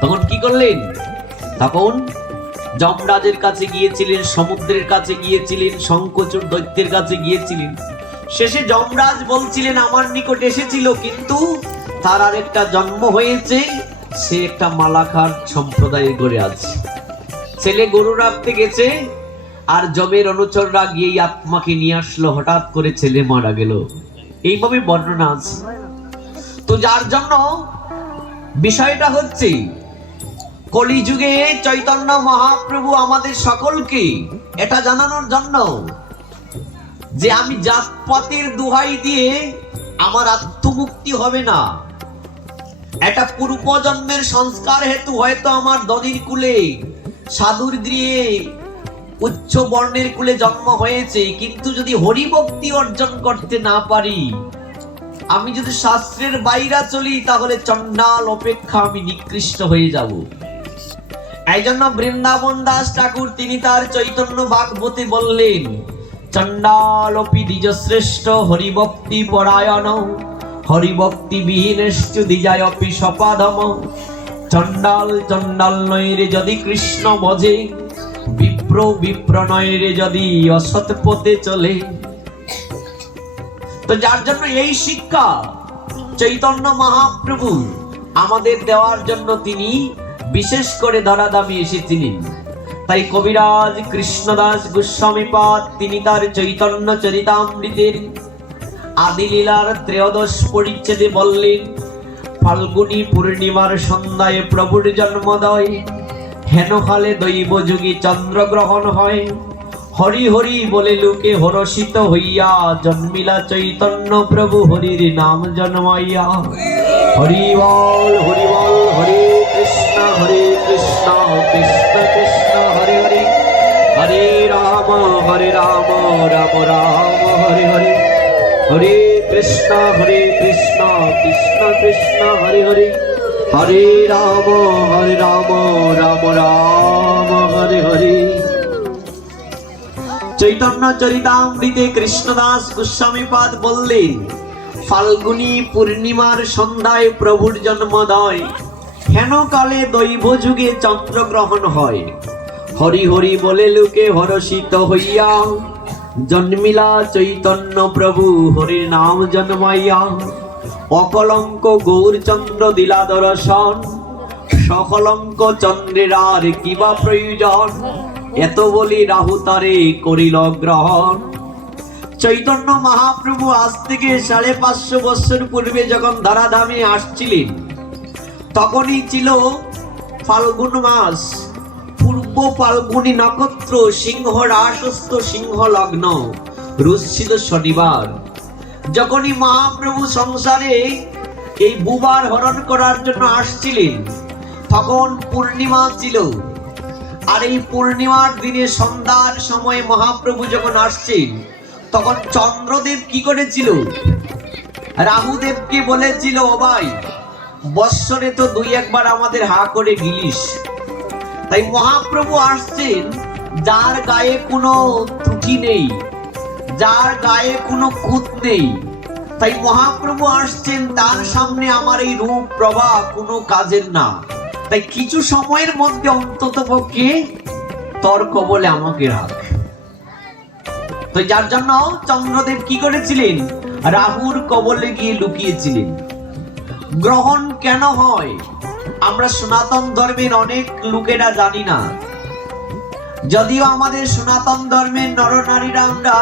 তখন কি করলেন? তখন যমরাজের কাছে গিয়েছিলেন, সমুদ্রের কাছে গিয়েছিলেন, শঙ্খচূড় দৈত্যের কাছে গিয়েছিলেন। শেষে যমরাজ বলছিলেন, আমার নিকট এসেছিল কিন্তু তার আর একটা জন্ম হয়েছে, সে একটা মালাকার সম্প্রদায়ে গড়ে আছে। ছেলে গরু রাখতে গেছে, আর যমের অনুচররা গিয়ে আত্মাকে নিয়ে আসলো, হঠাৎ করে ছেলে মারা গেল। এইভাবে বর্ণনা আছে। তো যার জন্য বিষয়টা হচ্ছে, কলিযুগে চৈতন্য মহাপ্রভু আমাদের সকলকে এটা জানানোর জন্য যে আমি জাতপাতের দোহাই দিয়ে আমার আত্মমুক্তি হবে না। এটা পূর্বজন্মের সংস্কার হেতু হয়তো আমার দদির কুলে, সাধুর গৃহে, উচ্চ বর্ণের কুলে জন্ম হয়েছে, কিন্তু যদি হরিভক্তি অর্জন করতে না পারি, আমি যদি শাস্ত্রের বাইরে চলি, তাহলে চণ্ডাল অপেক্ষা আমি নিকৃষ্ট হয়ে যাব। এই জন্য বৃন্দাবন দাস ঠাকুর তিনি তার চৈতন্য ভাগবতে বললেন, চণ্ডালপি দ্বিজশ্রেষ্ঠ হরিভক্তি পরায়ণ, হরিভক্তি বিহীনেষ্টু দ্বিজায়পি সপাদম। চণ্ডাল চণ্ডাল নৈরে যদি কৃষ্ণ ভজে, বিপ্র বিপ্র নৈরে যদি অসৎ পথে চলে। তো যার জন্য এই শিক্ষা চৈতন্য মহাপ্রভু আমাদের দেওয়ার জন্য তিনি বিশেষ করে ধরাধামে এসেছিলেন। তাই কবিরাজ কৃষ্ণদাস গোস্বামীপাদ তিনি তার চৈতন্য চরিতামৃতের আদিলীলার 13 পরিচ্ছেদে বললেন, ফাল্গুনী পূর্ণিমার সন্ধ্যায় প্রভুর জন্মোদয়, হেনকালে দৈব যুগে চন্দ্রগ্রহণ হয়। হরি হরি বলে লোকে হরষিত হইয়া, জন্মিলা চৈতন্য প্রভু হরির নাম জন্মাইয়া। হরি বল হরে কৃষ্ণ কৃষ্ণ কৃষ্ণ হরে হরে, হরে রাম রাম রাম হরে হরে, হরে কৃষ্ণ কৃষ্ণ কৃষ্ণ হরে হরে, হরে রাম রাম রাম হরে হরে। চৈতন্য চরিতামৃতে কৃষ্ণদাস গোস্বামীপাদ বললেন, ফাল্গুনী পূর্ণিমার সন্ধ্যায় প্রভুর জন্মোদয়, হেনকালে দৈব যুগে চন্দ্রগ্রহণ হয়। হরি হরি বলে লোকে হরষিত হইয়া, জন্মিলা চৈতন্য প্রভু হরির নাম জন্মাইয়া। অকলঙ্ক গৌরচন্দ্র দিলা দর্শন, সকলঙ্ক চন্দ্রের আর কিবা প্রয়োজন। এত বলি রাহু তারে করিল গ্রহণ। চৈতন্য মহাপ্রভু আজ থেকে 550 বছর পূর্বে যখন ধরাধামে আসছিলেন, তখনই ছিল ফাল্গুন মাস, পূর্ব ফাল্গুনী নক্ষত্র, সিংহ রাশস্থ, সিংহ লগ্ন, রোজ ছিল শনিবার। যখনই মহাপ্রভু সংসারে এই বুবার হরণ করার জন্য আসছিলেন, তখন পূর্ণিমা ছিল। আর এই পূর্ণিমার দিনে সন্ধ্যার সময় মহাপ্রভু যখন আসছেন, তখন চন্দ্রদেব কি করেছিল? রাহুদেবকে বলেছিল, ও ভাই, বৎসরে তো 2-1 বার আমাদের হা করে গিলিস। তাই মহাপ্রভু আসছেন যার গায়ে কোনো ত্রুটি নেই, যার গায়ে কোনো খুঁত নেই। তাই মহাপ্রভু আসছেন, তার সামনে আমার এই রূপ প্রভা কোনো কাজের না। তাই কিছু সময়ের মধ্যে অন্তত পক্ষে তোর কবলে আমাকে রাখ। তো যার জন্য চন্দ্রদেব কি করেছিলেন? রাহুর কবলে গিয়ে লুকিয়েছিলেন। গ্রহণ কেন হয় আমরা সনাতন ধর্মের অনেক লোকেরা জানি না। যদিও আমাদের সনাতন ধর্মের নরনারীরা আমরা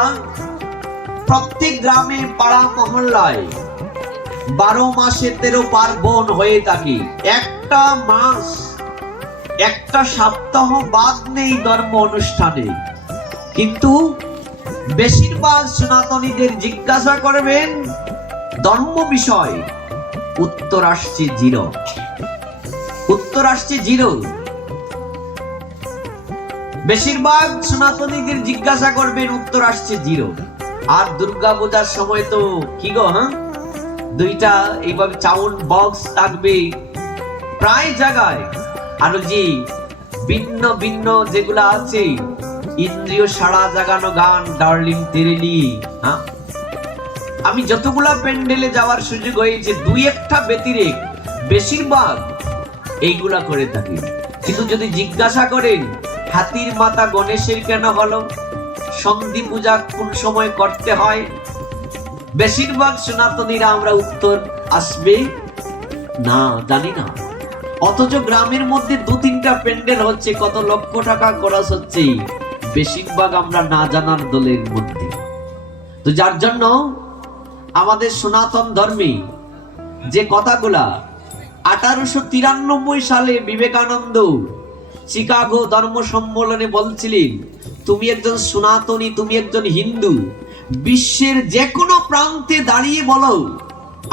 প্রত্যেক গ্রামে পাড়া মহল্লায় 12 মাসে 13 পার্বণ হয়ে থাকে। একটা মাস, একটা সপ্তাহ বাদ নেই ধর্ম অনুষ্ঠানে। কিন্তু বেশিরভাগ সনাতনীদের জিজ্ঞাসা করবেন ধর্ম বিষয়, উত্তর আসছে জিরো। উত্তর আসছে জিরো। বেশিরভাগ সনাতনীদের জিজ্ঞাসা করবেন, উত্তর আসছে জিরো। আর দুর্গা পূজার সময় তো কি গো, দুইটা এইভাবে সাউন্ড বক্স থাকবে প্রায় জায়গায়। আর যে ভিন্ন ভিন্ন যেগুলা আছে ইন্দ্রিয় সাড়া জাগানো গান, ডার্লিং তেরেলি। আমি যতগুলা প্যান্ডেলে যাওয়ার সুযোগ হয়েছে, দুই একটা ব্যতিরেক বেশিরভাগ এইগুলা করে থাকি। কিন্তু যদি জিজ্ঞাসা করেন হাতির মাথা গণেশের কেন হলো, সন্ধি পূজা কোন সময় করতে হয়, বেশিরভাগ সনাতনীরা আমরা উত্তর আসবে না, জানি না। অথচ গ্রামের মধ্যে 2-3টা প্যান্ডেল হচ্ছে, কত লক্ষ টাকা খরচ হচ্ছে, বেশিরভাগ আমরা না জানার দলের মধ্যে। তো যার জন্য আমাদের সনাতন ধর্মে যে কথাগুলা 1893 সালে বিবেকানন্দ চিকাগো ধর্ম সম্মেলনে বলছিলেন, তুমি একজন সনাতনী, তুমি একজন হিন্দু, বিশ্বের যে কোনো প্রান্তে দাঁড়িয়ে বলো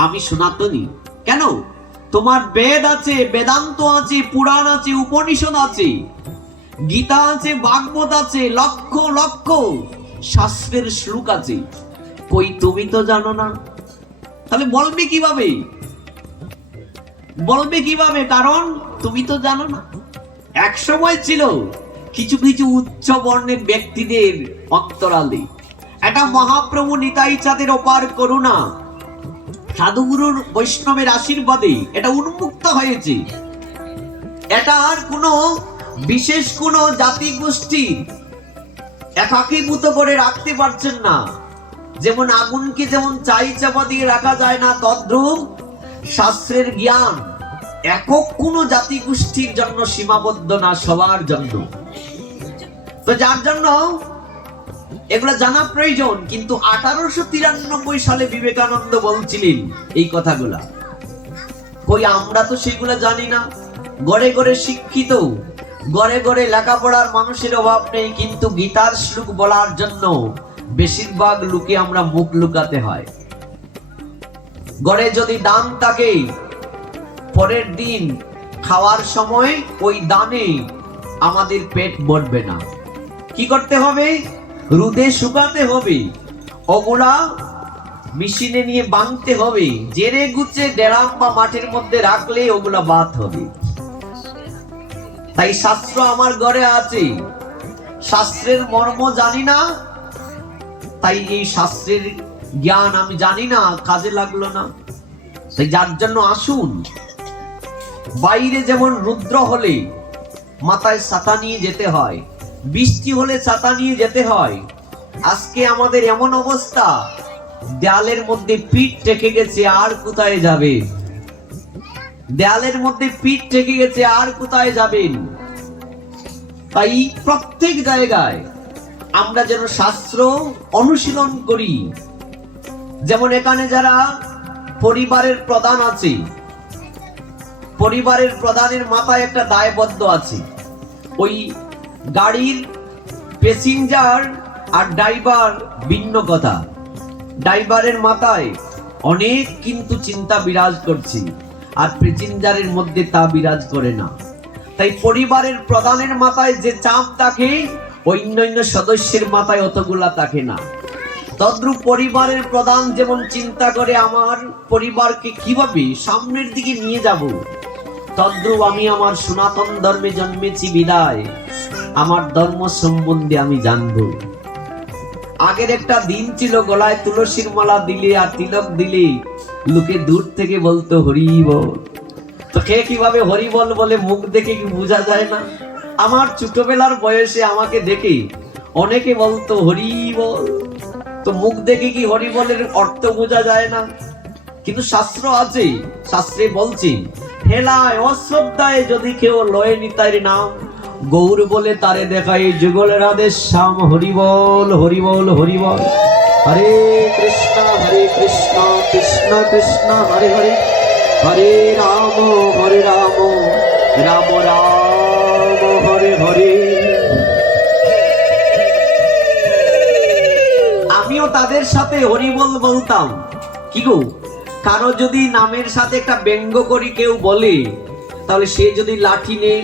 আমি সনাতনী। কেন? তোমার বেদ আছে, বেদান্ত আছে, পুরাণ আছে, উপনিষদ আছে, গীতা আছে, ভাগবত আছে, লক্ষ লক্ষ শাস্ত্রের শ্লোক আছে। কই তুমি তো জানো না, তাহলে বলবে কিভাবে? বলবে কিভাবে? কারণ তুমি তো জানো না। এক সময় ছিল কিছু কিছু উচ্চ বর্ণের ব্যক্তিদের অন্তরালে এটা মহাপ্রভু নিতাই চাঁদের অপার করুণা, সাধুগুরুর বৈষ্ণবের আশীর্বাদে এটা উন্মুক্ত হয়েছে। এটা আর কোনো বিশেষ কোনো জাতি গোষ্ঠী একাকীভূত করে রাখতে পারছেন না। যেমন আগুনকে যেমন চাই চাপা দিয়ে রাখা যায় না, তদ্রূপ শাস্ত্রের জ্ঞান একক কোনো জাতি গোষ্ঠীর জন্য সীমাবদ্ধ না, সবার জন্য। তো যার জন্য এগুলো জানা প্রয়োজন। কিন্তু 1893 সালে বিবেকানন্দ বলছিলেন এই কথাগুলা। কই আমরা তো সেগুলো জানি না। গড়ে গড়ে শিক্ষিত, গড়ে গড়ে লেখাপড়ার মানুষের অভাব নেই, কিন্তু গীতার শ্লোক বলার জন্য বেশিরভাগ লোকে আমরা মুখ লুকাতে হয়। গড়ে যদি দান থাকে, পরের দিন খাওয়ার সময় ওই দানে আমাদের পেট ভরবে না। কি করতে হবে? রোদে শুকাতে হবে, ওগুলা মেশিনে নিয়ে বাঁধতে হবে, জেরে গুছে ডেরাম বা মাঠের মধ্যে রাখলে ওগুলা বাদ হবে। তাই শাস্ত্র আমার ঘরে আছে, শাস্ত্রের মর্ম জানি না, তাই এই শাস্ত্রের জ্ঞান আমি জানি না, কাজে লাগলো না। তাই যার জন্য আসুন, বাইরে যেমন রুদ্র হলে মাথায় ছাতা নিয়ে যেতে হয়, বৃষ্টি হলে ছাতা নিয়ে যেতে হয়, আজকে আমাদের এমন অবস্থা, দেয়ালের মধ্যে পিঠ ঠেকে গেছে, আর কোথায় যাবে? দেয়ালের মধ্যে পিঠ ঠেকে গেছে, আর কোথায় যাবেন? তাই প্রত্যেক জায়গায় আমরা যেন শাস্ত্র অনুশীলন করি। যেমন এখানে যারা পরিবারের প্রধান আছে, পরিবারের প্রধানের মাথায় একটা দায়বদ্ধ আছে। ওই গাড়ির প্যাসেঞ্জার আর ড্রাইভার ভিন্ন কথা। ড্রাইভারের মাথায় অনেক কিন্তু চিন্তা বিরাজ করছে, আর প্যাসেঞ্জারের মধ্যে তা বিরাজ করে না। তাই পরিবারের প্রধানের মাথায় যে চাপ থাকে, অন্যান্য সদস্যের মাথায় অতগুলা থাকে না। তদ্রূপ পরিবারের প্রধান যেমন চিন্তা করে আমার পরিবারকে কিভাবে সামনের দিকে নিয়ে যাব, তদ্রূপ আমি আমার সনাতন ধর্মে জন্মেছি বিদায় আমার ধর্ম সম্বন্ধে আমি জানবো। আগের একটা দিন ছিল, গলায় তুলসীর মালা দিলে আর তিলক দিলে লোকে দূর থেকে বলতো হরি বল। তো কে কিভাবে হরি বল বলে মুখ দেখে কি বোঝা যায় না? আমার ছোটবেলার বয়সে আমাকে দেখে অনেকে বলতো হরি বল। তো মুখ দেখে কি হরি বলের অর্থ বোঝা যায় না? কিন্তু শাস্ত্র আছে, শাস্ত্রে বলছি, হেলায় অশ্রদ্ধায় যদি কেউ লয় নিতাইর নাম, গৌর বলে তারে দেখায় যুগলের আদেশ শ্যাম। হরি বল হরি বল হরি বল। হরে কৃষ্ণ কৃষ্ণ কৃষ্ণ হরে হরে, হরে রাম রাম রাম হরে হরে। আমিও তাদের সাথে হরি বল বলতাম। কি গো, কারো যদি নামের সাথে একটা ব্যঙ্গ করি কেউ বলে, তাহলে সে যদি লাঠি নেই,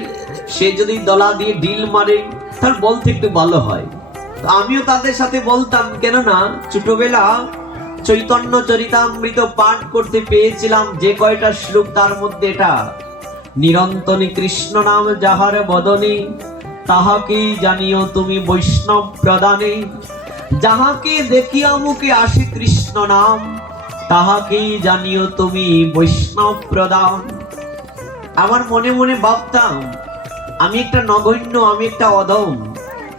সে যদি দলা দিয়ে ডিল মারে, তাহলে বলতে একটু ভালো হয়। আমিও তাদের সাথে বলতাম, কেননা ছোটবেলা চৈতন্য চরিতামৃত পাঠ করতে পেয়েছিলাম যে কয়টা শ্লোক, তার মধ্যে এটা, নিরন্তনী কৃষ্ণ নাম যাহার বদনে, তাহাকে জানিও তুমি বৈষ্ণব প্রদানে। যাহাকে দেখিয়া মুখে আসে কৃষ্ণ নাম, তাহাকে জানিও তুমি বৈষ্ণব প্রদান। আমার মনে মনে ভাবতাম আমি একটা নগণ্য, আমি একটা অধম,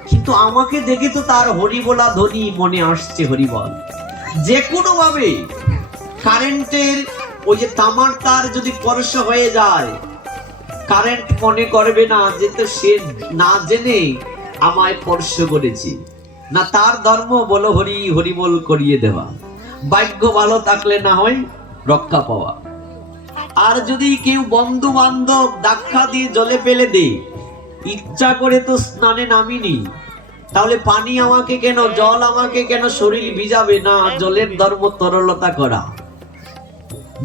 কিন্তু আমাকে দেখে তো তার হরিবোলা ধ্বনি মনে আসছে হরিবল। যে কোনো ভাবে কারেন্টের ওই যে তামার তার যদি স্পর্শ হয়ে যায়, কারেন্ট মনে করবে না যে তো সে না জেনে আমায় স্পর্শ করেছি, না তার ধর্ম বলো হরি হরি বল করিয়ে দেওয়া। ভাগ্য ভালো থাকলে না হয় রক্ষা পাওয়া। আর যদি কেউ বন্ধু বান্ধব ধাক্কা দিয়ে জলে ফেলে দে, ইচ্ছা করে তো স্নানে নামিনি, তাহলে পানি আমাকে কেন, জল আমাকে কেন শরীর ভিজাবে না? জলের ধর্ম তরলতা করা।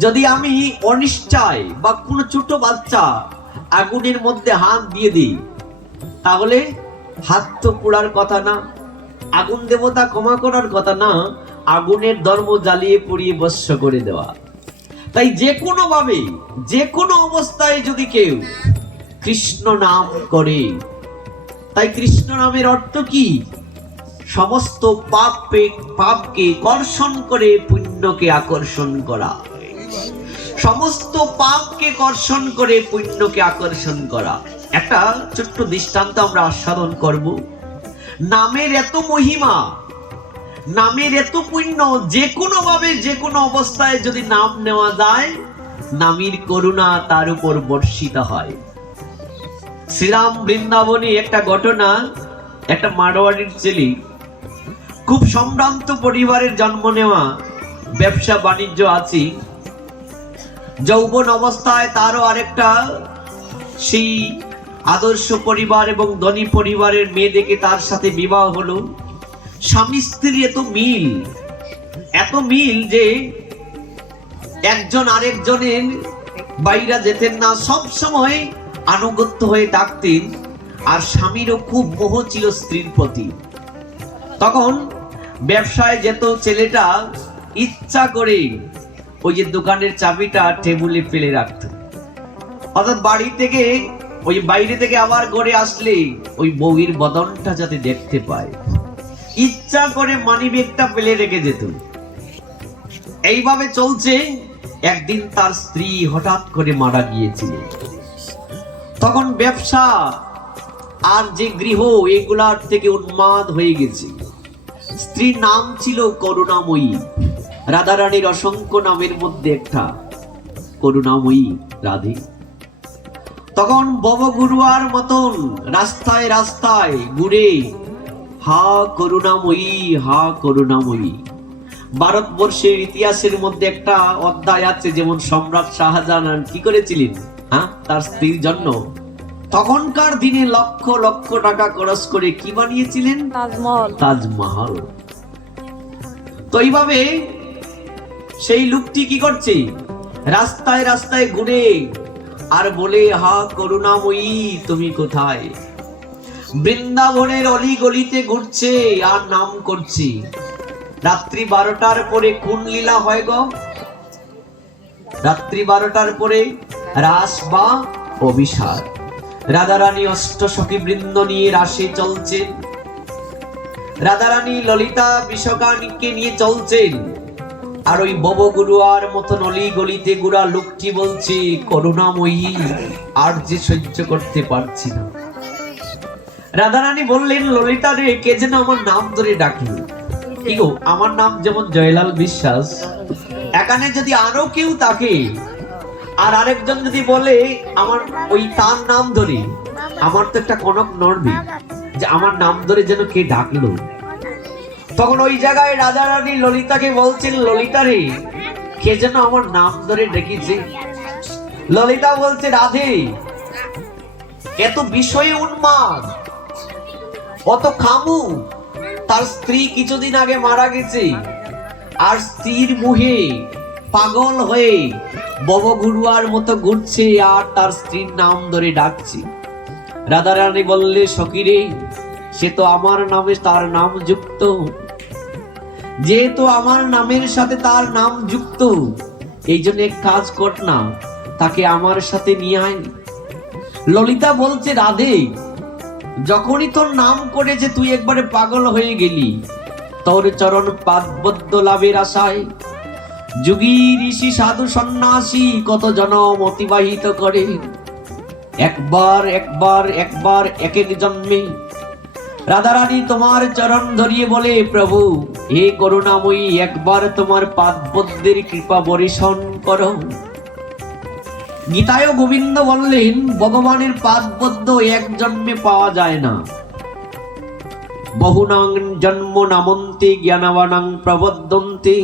যদি আমি অনিশ্চয় বা কোনো ছোট বাচ্চা আগুনের মধ্যে হাত দিয়ে দিই, তাহলে হাত তো পোড়ার কথা না, আগুন দেবতা ক্ষমা করার কথা না, আগুনের ধর্ম জ্বালিয়ে পুড়িয়ে ভস্ম করে দেওয়া। তাই যে কোনো ভাবে যে কোনো অবস্থায় যদি কেউ কৃষ্ণ নাম করে, তাই কৃষ্ণ নামের অর্থ কি? সমস্ত পাপকে কর্ষণ করে পুণ্যকে আকর্ষণ করা। সমস্ত পাপকে কর্ষণ করে পুণ্যকে আকর্ষণ করা। একটা ছোট্ট দৃষ্টান্ত আমরা আস্বাদন করব। নামের এত মহিমা, নামের এত পুণ্য, যে কোনো ভাবে যে কোনো অবস্থায় যদি নাম নেওয়া যায়, নামের করুণা তার উপর বর্ষিত হয়। শ্রীরাম বৃন্দাবনে একটা ঘটনা, একটা মারোয়াড়ির ছেলে, খুব সম্ভ্রান্ত পরিবারের জন্ম নেওয়া, ব্যবসা বাণিজ্য আছে। যৌবন অবস্থায় তারও আরেকটা সেই আদর্শ পরিবার এবং ধনী পরিবারের মেয়ে দেখে তার সাথে বিবাহ হলো। স্বামী স্ত্রী এত মিল যে একজন আরেকজনের বাইরে যেতেন না, সব সময় আনুগত্য হয়ে থাকতেন। আর স্বামীরও খুব মোহ ছিল স্ত্রীর প্রতি। তখন ব্যবসায় যেত ছেলেটা, ইচ্ছা করে ওই যে দোকানের চাবিটা টেবিলে ফেলে রাখত, অর্থাৎ বাড়ি থেকে ওই বাইরে থেকে আবার ঘরে আসলে ওই বউয়ের বদনটা যাতে দেখতে পায়, ইচ্ছা করে মানিব্যাগটা ফেলে রেখে যেত। এইভাবে চলছে। একদিন তার স্ত্রী হঠাৎ করে মারা গিয়েছিল। তখন ব্যবসা আর যে গৃহ, এগুলার থেকে উন্মাদ হয়ে গেছে। স্ত্রীর নাম ছিল করুণাময়ী। রাধারানীর অসংখ্য নামের মধ্যে একটা করুণাময়ী রাধে। তখন ববগুরুয়ার মতন রাস্তায় রাস্তায় ঘুরে হা করুণাময়ী, হা করুণাময়ী। ভারতবর্ষের ইতিহাসের মধ্যে একটা অধ্যায় আছে, যেমন সম্রাট শাহজাহান কি করেছিলেন তার স্ত্রীর জন্য তখনকার দিনে লক্ষ লক্ষ টাকা খরচ করে কি বানিয়েছিলেন? তাজমহল। তো এইভাবে সেই লোকটি কি করছে? রাস্তায় রাস্তায় ঘুরে আর বলে, হা করুণাময়ী তুমি কোথায়? বৃন্দাবনের অলি গলিতে ঘুরছে আর নাম করছে। রাত্রি 12টার পরে কোন লীলা হয় গো? রাত্রি 12টার পরে রাস বা অভিসার। রাধারানী অষ্টসখী বৃন্দ নিয়ে রাশে চলছেন, রাধারানী ললিতা বিষকানীকে নিয়ে চলছেন, আর ওই ববগুরুয়ার মতন অলি গলিতে গুড়া লোকটি বলছে, করুণাময়ী, আর যে সহ্য করতে পারছি না। রাধারানী বললেন, ললিতা রে, কে যেন আমার নাম ধরে ডাকি। কি গো, আমার নাম যেমন জয়লাল বিশ্বাস, এখানে যদি আরো কেউ থাকে আর আরেকজন যদি বলে আমার ওই তার নাম ধরে, আমার তো একটা কনক নড়বে যে আমার নাম ধরে যেন কে ডাকলো। তখন ওই জায়গায় রাধারানী ললিতাকে বলছেন, ললিতা রে, কে যেন আমার নাম ধরে ডেকেছে। ললিতা বলছে, রাধে, এত বিষয়ে উন্মাদ, অত খামু, তার স্ত্রী কিছুদিন আগে মারা গেছে, আর স্ত্রীর মুহে পাগল হয়ে ববগুরুয়ার মতো ঘুরছে আর তার স্ত্রীর নাম ধরে ডাকছে। রাধারানী বললে, সখীরে, সে তো আমার নামে তার নাম যুক্ত, যেহেতু আমার নামের সাথে তার নাম যুক্ত, এই জন্য এক কাজ কর না, তাকে আমার সাথে নিয়ে আয়। ললিতা বলছে, রাধে, যখনই তোর নাম করেছে তুই একবারে পাগল হয়ে গেলি, তোর চরণ পাদবদ্ধ লাভের আশায় যোগী ঋষি সাধু সন্ন্যাসী কত জনম অতিবাহিত করে, একবার একবার একবার এক এক জন্মে। রাধারানী তোমার চরণ ধরিয়ে বলে, প্রভু হে করুণাময়ী, একবার তোমার পাদবদ্ধের কৃপা বর্ষণ করো। গীতায় গোবিন্দ বললেন, ভগবানের পাদবদ্ধ এক জন্মে পাওয়া যায় না, বহুনাং জন্ম নামন্তে জ্ঞানবানাং প্রবদ্ধন্তে,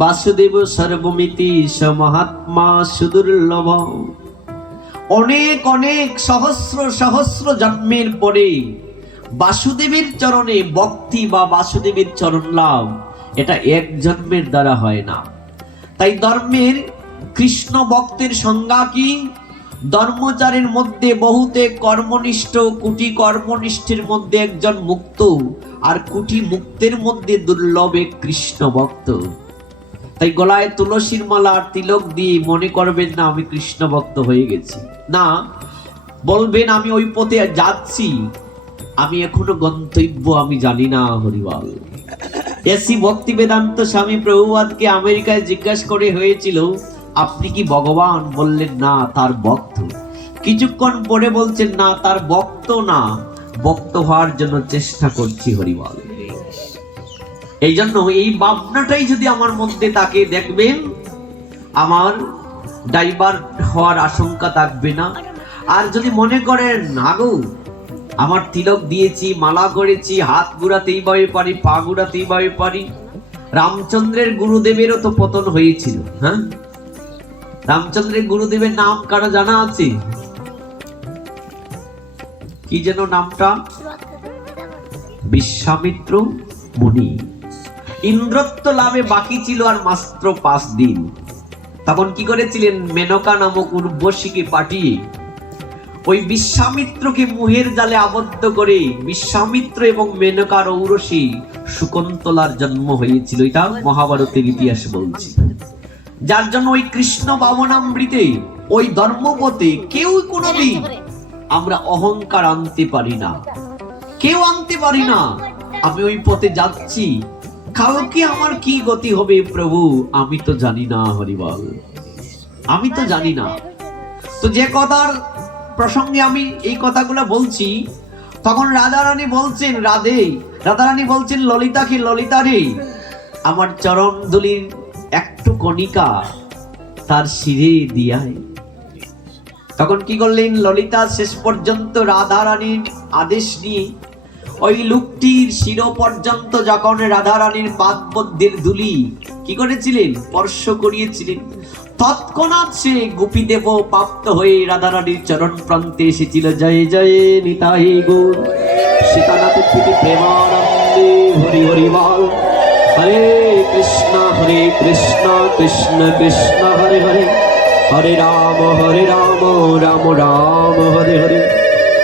বাসুদেব সর্বমিতি স মহাত্মা সুদুর্লভ। অনেক অনেক সহস্র সহস্র জন্মের পরে বাসুদেবের চরণে ভক্তি বা বাসুদেবের চরণ লাভ, এটা এক জন্মের দ্বারা হয় না। তাই ধর্মের কৃষ্ণ ভক্তের সংজ্ঞা কি? ধর্মচারের মধ্যে বহুতে কর্মনিষ্ঠ, কোটি কর্মনিষ্ঠের মধ্যে একজন মুক্ত, আর কোটি মুক্তের মধ্যে দুর্লভ এক কৃষ্ণ ভক্ত। তাই গলায় তুলসীর মালা আর তিলক দিয়ে মনে করবেন না আমি কৃষ্ণ ভক্ত হয়ে গেছি, না, বলবেন আমি ওই পথে যাচ্ছি, আমি এখনো গন্তব্য আমি জানি না। হরিবল। এসি ভক্তি বেদান্ত স্বামী প্রভুপাদকে আমেরিকায় জিজ্ঞাসা করে হয়েছিল, আপনি কি ভগবান? বললেন না, তার ভক্ত। কিছুক্ষণ পরে বলছেন, না, তার ভক্ত না, ভক্ত হওয়ার জন্য চেষ্টা করছি। হরিবল। এই জন্য এই ভাবনাটাই যদি আমার মধ্যে থাকে, দেখবেন আমার ডাইভার্ট হওয়ার আশঙ্কা থাকবে না। আর যদি মনে করেন, আগু আমার তিলক দিয়েছি, মালা করেছি, হাত ঘুরাতেই ভাবে পারি, পা ঘুরাতেই ভাবে পারি। রামচন্দ্রের গুরুদেবেরও তো পতন হয়েছিল। হ্যাঁ, রামচন্দ্রের গুরুদেবের নাম কারো জানা আছে? কি যেন নামটা? বিশ্বামিত্র মুনি। ইন্দ্রত্ব লাভে বাকি ছিল আর মাত্র 5 দিন। তখন কি করেছিলেন? মেনকা নামক উর্বশীকে পাঠিয়ে ওই বিশ্বামিত্রকে মুহের জালে আবদ্ধ করে বিশ্বামিত্র এবং মেনকার ঔরসী শকুন্তলার জন্ম হয়েছিল। এটা মহাভারতের ইতিহাস বলছে। যার জন্য ওই কৃষ্ণ ভাবনামৃতে, ওই ধর্মপথে কেউ কোনোদিন আমরা অহংকার আনতে পারি না, কেউ আনতে পারি না। আমি ওই পথে যাচ্ছি, কালকে আমার কি গতি হবে প্রভু আমি তো জানি না। হরিবল। আমি তো জানি না। তো যে কথার প্রসঙ্গে আমি এই কথাগুলো বলছি, তখন রাধারানী বলছেন, রাধারানী বলছেন ললিতাকে, ললিতা রে, আমার চরণ ধুলির একটু কণিকা তার শিরে দিয়ায়। তখন কি করলেন? ললিতা শেষ পর্যন্ত রাধারানীর আদেশ নিয়ে ওই লোকটির শির পর্যন্ত যখন রাধারানীর পাদপদ্মের ধুলি কি করেছিলেন? স্পর্শ করিয়েছিলেন। তৎক্ষণাৎ সে গোপীদেব প্রাপ্ত হয়ে রাধারানীর চরণ প্রান্তে এসেছিল। জয় জয় নিতাই গৌর সীতানাথ প্রীতি প্রেমানন্দে হরি হরি বল। হরে কৃষ্ণ কৃষ্ণ কৃষ্ণ হরে হরে, হরে রাম রাম রাম হরে হরে,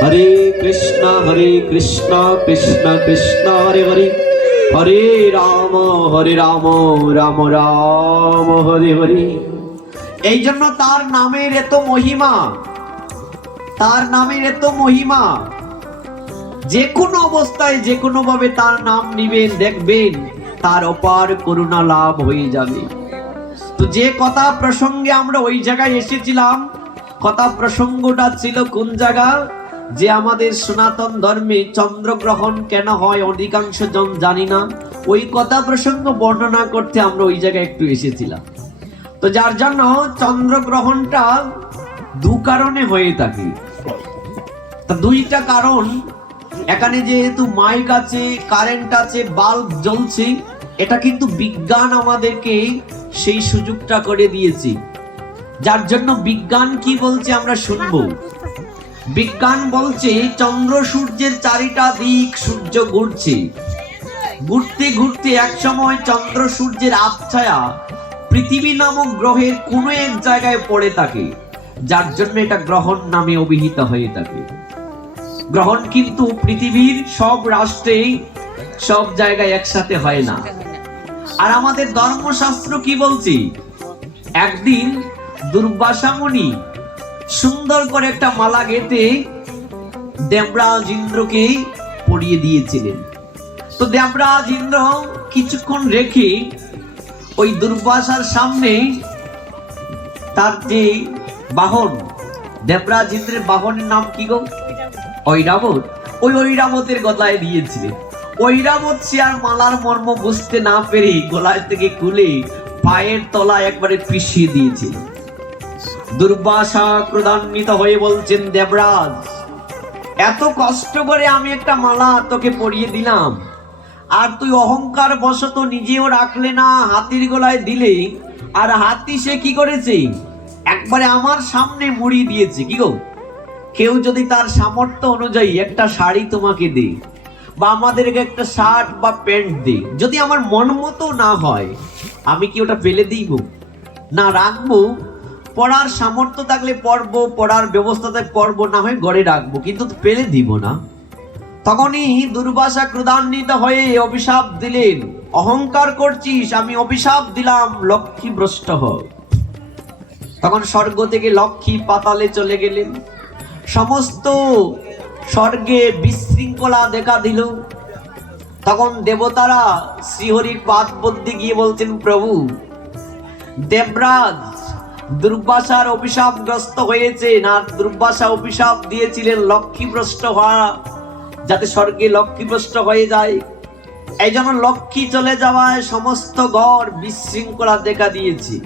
হরে কৃষ্ণ কৃষ্ণ কৃষ্ণ হরে হরে, হরে রাম রাম রাম হরে হরে। এই জন্য তার নামের এত মহিমা। তার নামের এত মহিমা, যে কোনো অবস্থায় যে কোনো ভাবে তার নাম নিবেন, দেখবেন তার অপার করুণা লাভ হয়ে যাবে। তো যে কথা প্রসঙ্গে আমরা ওই জায়গায় এসেছিলাম, কথা প্রসঙ্গটা ছিল কোন জায়গা, যে আমাদের সনাতন ধর্মে চন্দ্রগ্রহণ কেন হয় অধিকাংশ জন জানি না, ওই কথা প্রসঙ্গ বর্ণনা করতে আমরা ওই জায়গায় একটু এসেছিলাম। তো যার জন্য চন্দ্রগ্রহণটা দু কারণে হয়ে থাকে। দুইটা কারণ, এখানে যেহেতু মাইক আছে, কারেন্ট আছে, বাল্ব জ্বলছে, এটা কিন্তু বিজ্ঞান আমাদেরকে সেই সুযোগটা করে দিয়েছে। যার জন্য বিজ্ঞান কি বলছে আমরা শুনবো। বিজ্ঞান বলছে চন্দ্র সূর্যের চারিটা দিক সূর্য ঘুরছে, ঘুরতে ঘুরতে এক সময় চন্দ্র সূর্যের আবছায়া পৃথিবী নামক গ্রহের কোনো এক জায়গায় পড়ে থাকে, যার জন্য এটা গ্রহণ নামে অভিহিত হয়ে থাকে। গ্রহণ কিন্তু পৃথিবীর সব রাষ্ট্রে সব জায়গায় একসাথে হয় না। আর আমাদের ধর্মশাস্ত্র কি বলছে, একদিন দুর্বাসা মুনি সুন্দর করে একটা মালা গেঁথে দেবরাজ ইন্দ্রকে পরিয়ে দিয়েছিলেন। তো দেবরাজ ইন্দ্র কিছুক্ষণ রেখে ওই দুর্বাসার সামনে তার যে বাহন, দেবরাজ ইন্দ্রের বাহনের নাম কি গো? ঐরাবত। ওই ঐরাবতের গলায় দিয়েছিলেন। ঐরাবত সে আর মালার মর্ম বুঝতে না পেরে গলায় থেকে খুলে পায়ের তলায় একবারে পিষিয়ে দিয়েছিল। দুর্বাসা ক্রোধান্বিত হয়ে বলছেন, দেবরাজ, এত কষ্ট করে আমি একটা মালা তোকে পরিয়ে দিলাম, আর তুই অহংকার বশত নিজেও রাখলে না, হাতির গলায় দিলে, আর হাতি সে কি করেছে, একবারে আমার সামনে মুড়ি দিয়েছে। কি গো, কেউ যদি তার সামর্থ্য অনুযায়ী একটা শাড়ি তোমাকে দেয়, বা আমাদেরকে একটা শার্ট বা প্যান্ট দেয়, যদি আমার মন মতো না হয়, আমি কি ওটা ফেলে দিব? না, রাখবো। পড়ার সামর্থ্য থাকলে পড়বো, পড়ার ব্যবস্থাতে পড়বো, না হয় ঘরে রাখবো, কিন্তু ফেলে দিব না। তখনই দুর্বাসা ক্রোধান্বিত হয়ে অভিশাপ দিলেন, অহংকার করছিস, আমি অভিশাপ দিলাম, লক্ষ্মী ভ্রষ্ট হ। তখন স্বর্গ থেকে লক্ষ্মী পাতালে চলে গেলেন। সমস্ত স্বর্গে বিশৃঙ্খলা দেখা দিল। তখন দেবতারা শ্রীহরির পাদ পদ্মে গিয়ে বলছেন, প্রভু, দেবরাজ দুর্বাসার অভিশাপগ্রস্ত হয়েছে। না, দুর্বাসা অভিশাপ দিয়েছিলেন লক্ষ্মীভ্রষ্ট হওয়া, যাতে স্বর্গে লক্ষ্মীভ্রষ্ট হয়ে যায়। এই জন্য লক্ষ্মী চলে যাওয়ায় সমস্ত ঘর বিশৃঙ্খলা দেখা দিয়েছে,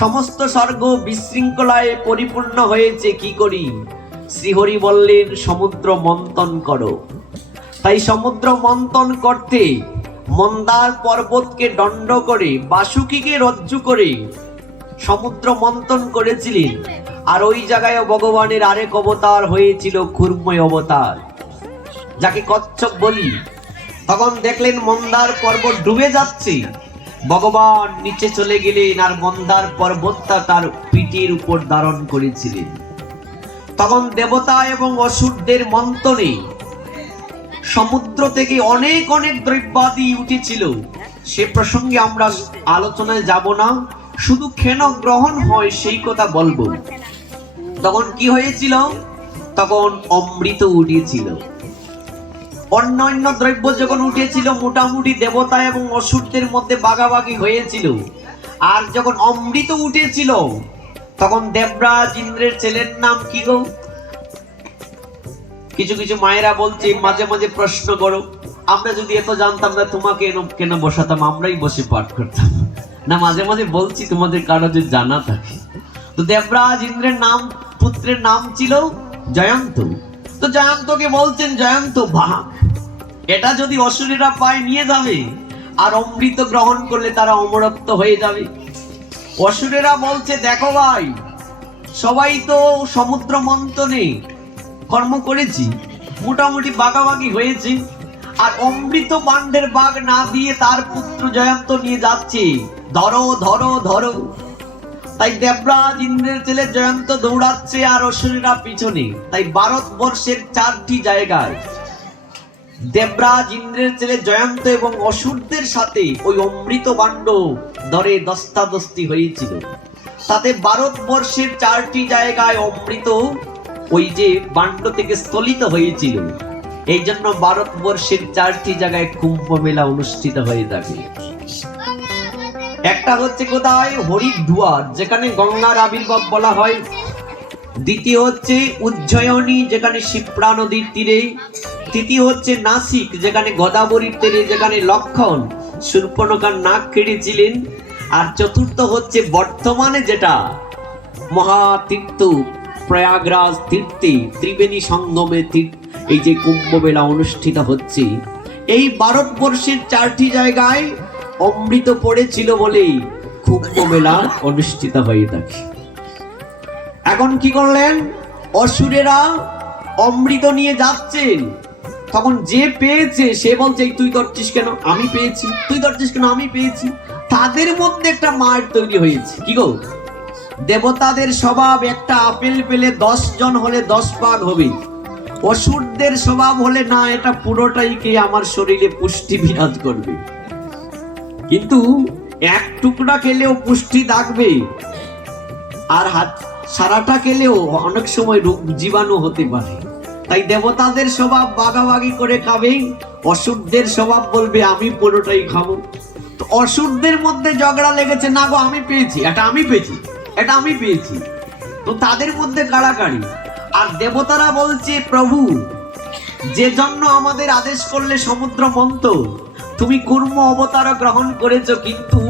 সমস্ত স্বর্গ বিশৃঙ্খলায় পরিপূর্ণ হয়েছে। কি করি? শ্রীহরি বললেন, সমুদ্র মন্থন করো। তাই সমুদ্র মন্থন করতে মন্দার পর্বতকে দণ্ড করে, বাসুকীকে রজ্জু করে সমুদ্র মন্থন করেছিলেন। আর ওই জায়গায় ভগবানের আরেক অবতার হয়েছিল, কুর্ময় অবতার, যাকে কচ্ছপ বলি। তখন দেখলেন মন্দার পর্বত ডুবে যাচ্ছে, ভগবান নিচে চলে গেলেন, আর মন্দার পর্বতটা তার পিঠের উপর ধারণ করেছিলেন। তখন দেবতা এবং অসুরদের মন্থনে সমুদ্র থেকে অনেক অনেক দ্রব্যাদি উঠেছিল। সে প্রসঙ্গে আমরা আলোচনায় যাব না, শুধু কেন গ্রহণ হয় সেই কথা বলবো। তখন কি হয়েছিল? তখন অমৃত উঠেছিল, অন্যান্য দ্রব্য যখন উঠেছিল, মোটামুটি দেবতা এবং অসুরদের মধ্যে ভাগাভাগি হয়েছিল। আর যখন অমৃত উঠেছিল, তখন দেবরাজ ইন্দ্রের ছেলের নাম কি গো? কিছু কিছু মায়েরা বলছে, মাঝে মাঝে প্রশ্ন করো, আমরা যদি এত জানতাম না তোমাকে কেন বসাতাম, আমরাই বসে পাঠ করতাম না। মাঝে মাঝে বলছি তোমাদের কারো যদি জানা থাকে। তো দেবরাজ ইন্দ্রের নাম, পুত্রের নাম ছিল জয়ন্ত। তো জয়ন্তকে বলছেন, জয়ন্ত বাঘ, এটা যদি অসুরেরা পায় নিয়ে যাবে, আর অমৃত গ্রহণ করলে তারা অমরত্ব হয়ে যাবে। অসুরেরা বলছে, দেখো ভাই, সবাই তো সমুদ্র মন্থনে কর্ম করেছি, মোটামুটি বাগাবাগি হয়েছে, আর অমৃত পাণ্ডের বাঘ না দিয়ে তার পুত্র জয়ন্ত নিয়ে যাচ্ছে, ধরো ধরো ধরো। তাই দেবরাজ ইন্দ্রের ছেলে জয়ন্ত দৌড়াচ্ছে, আর অসুরেরা পিছনে। তাই ভারতবর্ষের 4টি জায়গায় দেবরাজ ইন্দ্রের ছেলে জয়ন্ত এবং অসুরদের সাথে ওই অমৃত পাণ্ড ধরে দস্তাদস্তি হয়েছিল। তাতে ভারতবর্ষের 4টি জায়গায় অমৃত ওই যে বাণ্ড থেকে স্থলিত হয়েছিল। এই জন্য ভারতবর্ষের 4টি জায়গায় কুম্ভ মেলা অনুষ্ঠিত হয়ে থাকে। একটা হচ্ছে কোথায়? হরিদ্বার, যেখানে গঙ্গার আবির্ভাব বলা হয়। দ্বিতীয় হচ্ছে উজ্জয়িনী, যেখানে শিপ্রা নদীর তীরে। তৃতীয় হচ্ছে নাসিক, যেখানে গোদাবরীর তীরে, যেখানে লক্ষণ শূর্পণখার নাক কেটেছিলেন। আর চতুর্থ হচ্ছে বর্তমানে যেটা মহাতীর্থ প্রয়াগরাজ তীর্থে ত্রিবেণী সঙ্গমে এই যে কুম্ভ মেলা অনুষ্ঠিত হচ্ছে। এই ভারতবর্ষের 4টি জায়গায় অমৃত পড়েছিল বলেই কুম্ভ মেলা অনুষ্ঠিত হয়ে থাকে। এখন কি করলেন? অসুরেরা অমৃত নিয়ে যাচ্ছেন। তখন যে পেয়েছে সে বলছে, তুই ধরছিস কেন? আমি পেয়েছি। তুই ধরছিস কেন? আমি পেয়েছি। তাদের মধ্যে একটা মার তৈরি হয়েছে। কি গো? দেবতাদের স্বভাব একটা আপেল পেলে 10 জন হলে 10 ভাগ হবে। অসুরদের স্বভাব হলে না, এটা পুরোটাই কে আমার শরীরে পুষ্টি বিরাজ করবে। কিন্তু এক টুকরা খেলেও পুষ্টি থাকবে, আর সারাটা খেলেও অনেক সময় রোগ জীবাণু হতে পারে। তাই দেবতাদের স্বভাব ভাগাভাগি করে খাবে, অসুরদের স্বভাব বলবে আমি পুরোটাই খাবো। তো অসুরদের মধ্যে ঝগড়া লেগেছে, না গো আমি পেয়েছি, এটা আমি পেয়েছি, এটা আমি পেয়েছি। তো তাদের মধ্যে কাড়াকাড়ি। আর দেবতারা বলছে, প্রভু যে জন্য আমাদের আদেশ করলে সমুদ্র মন্থন, তুমি কুর্ম অবতার গ্রহণ করেছো, কিন্তু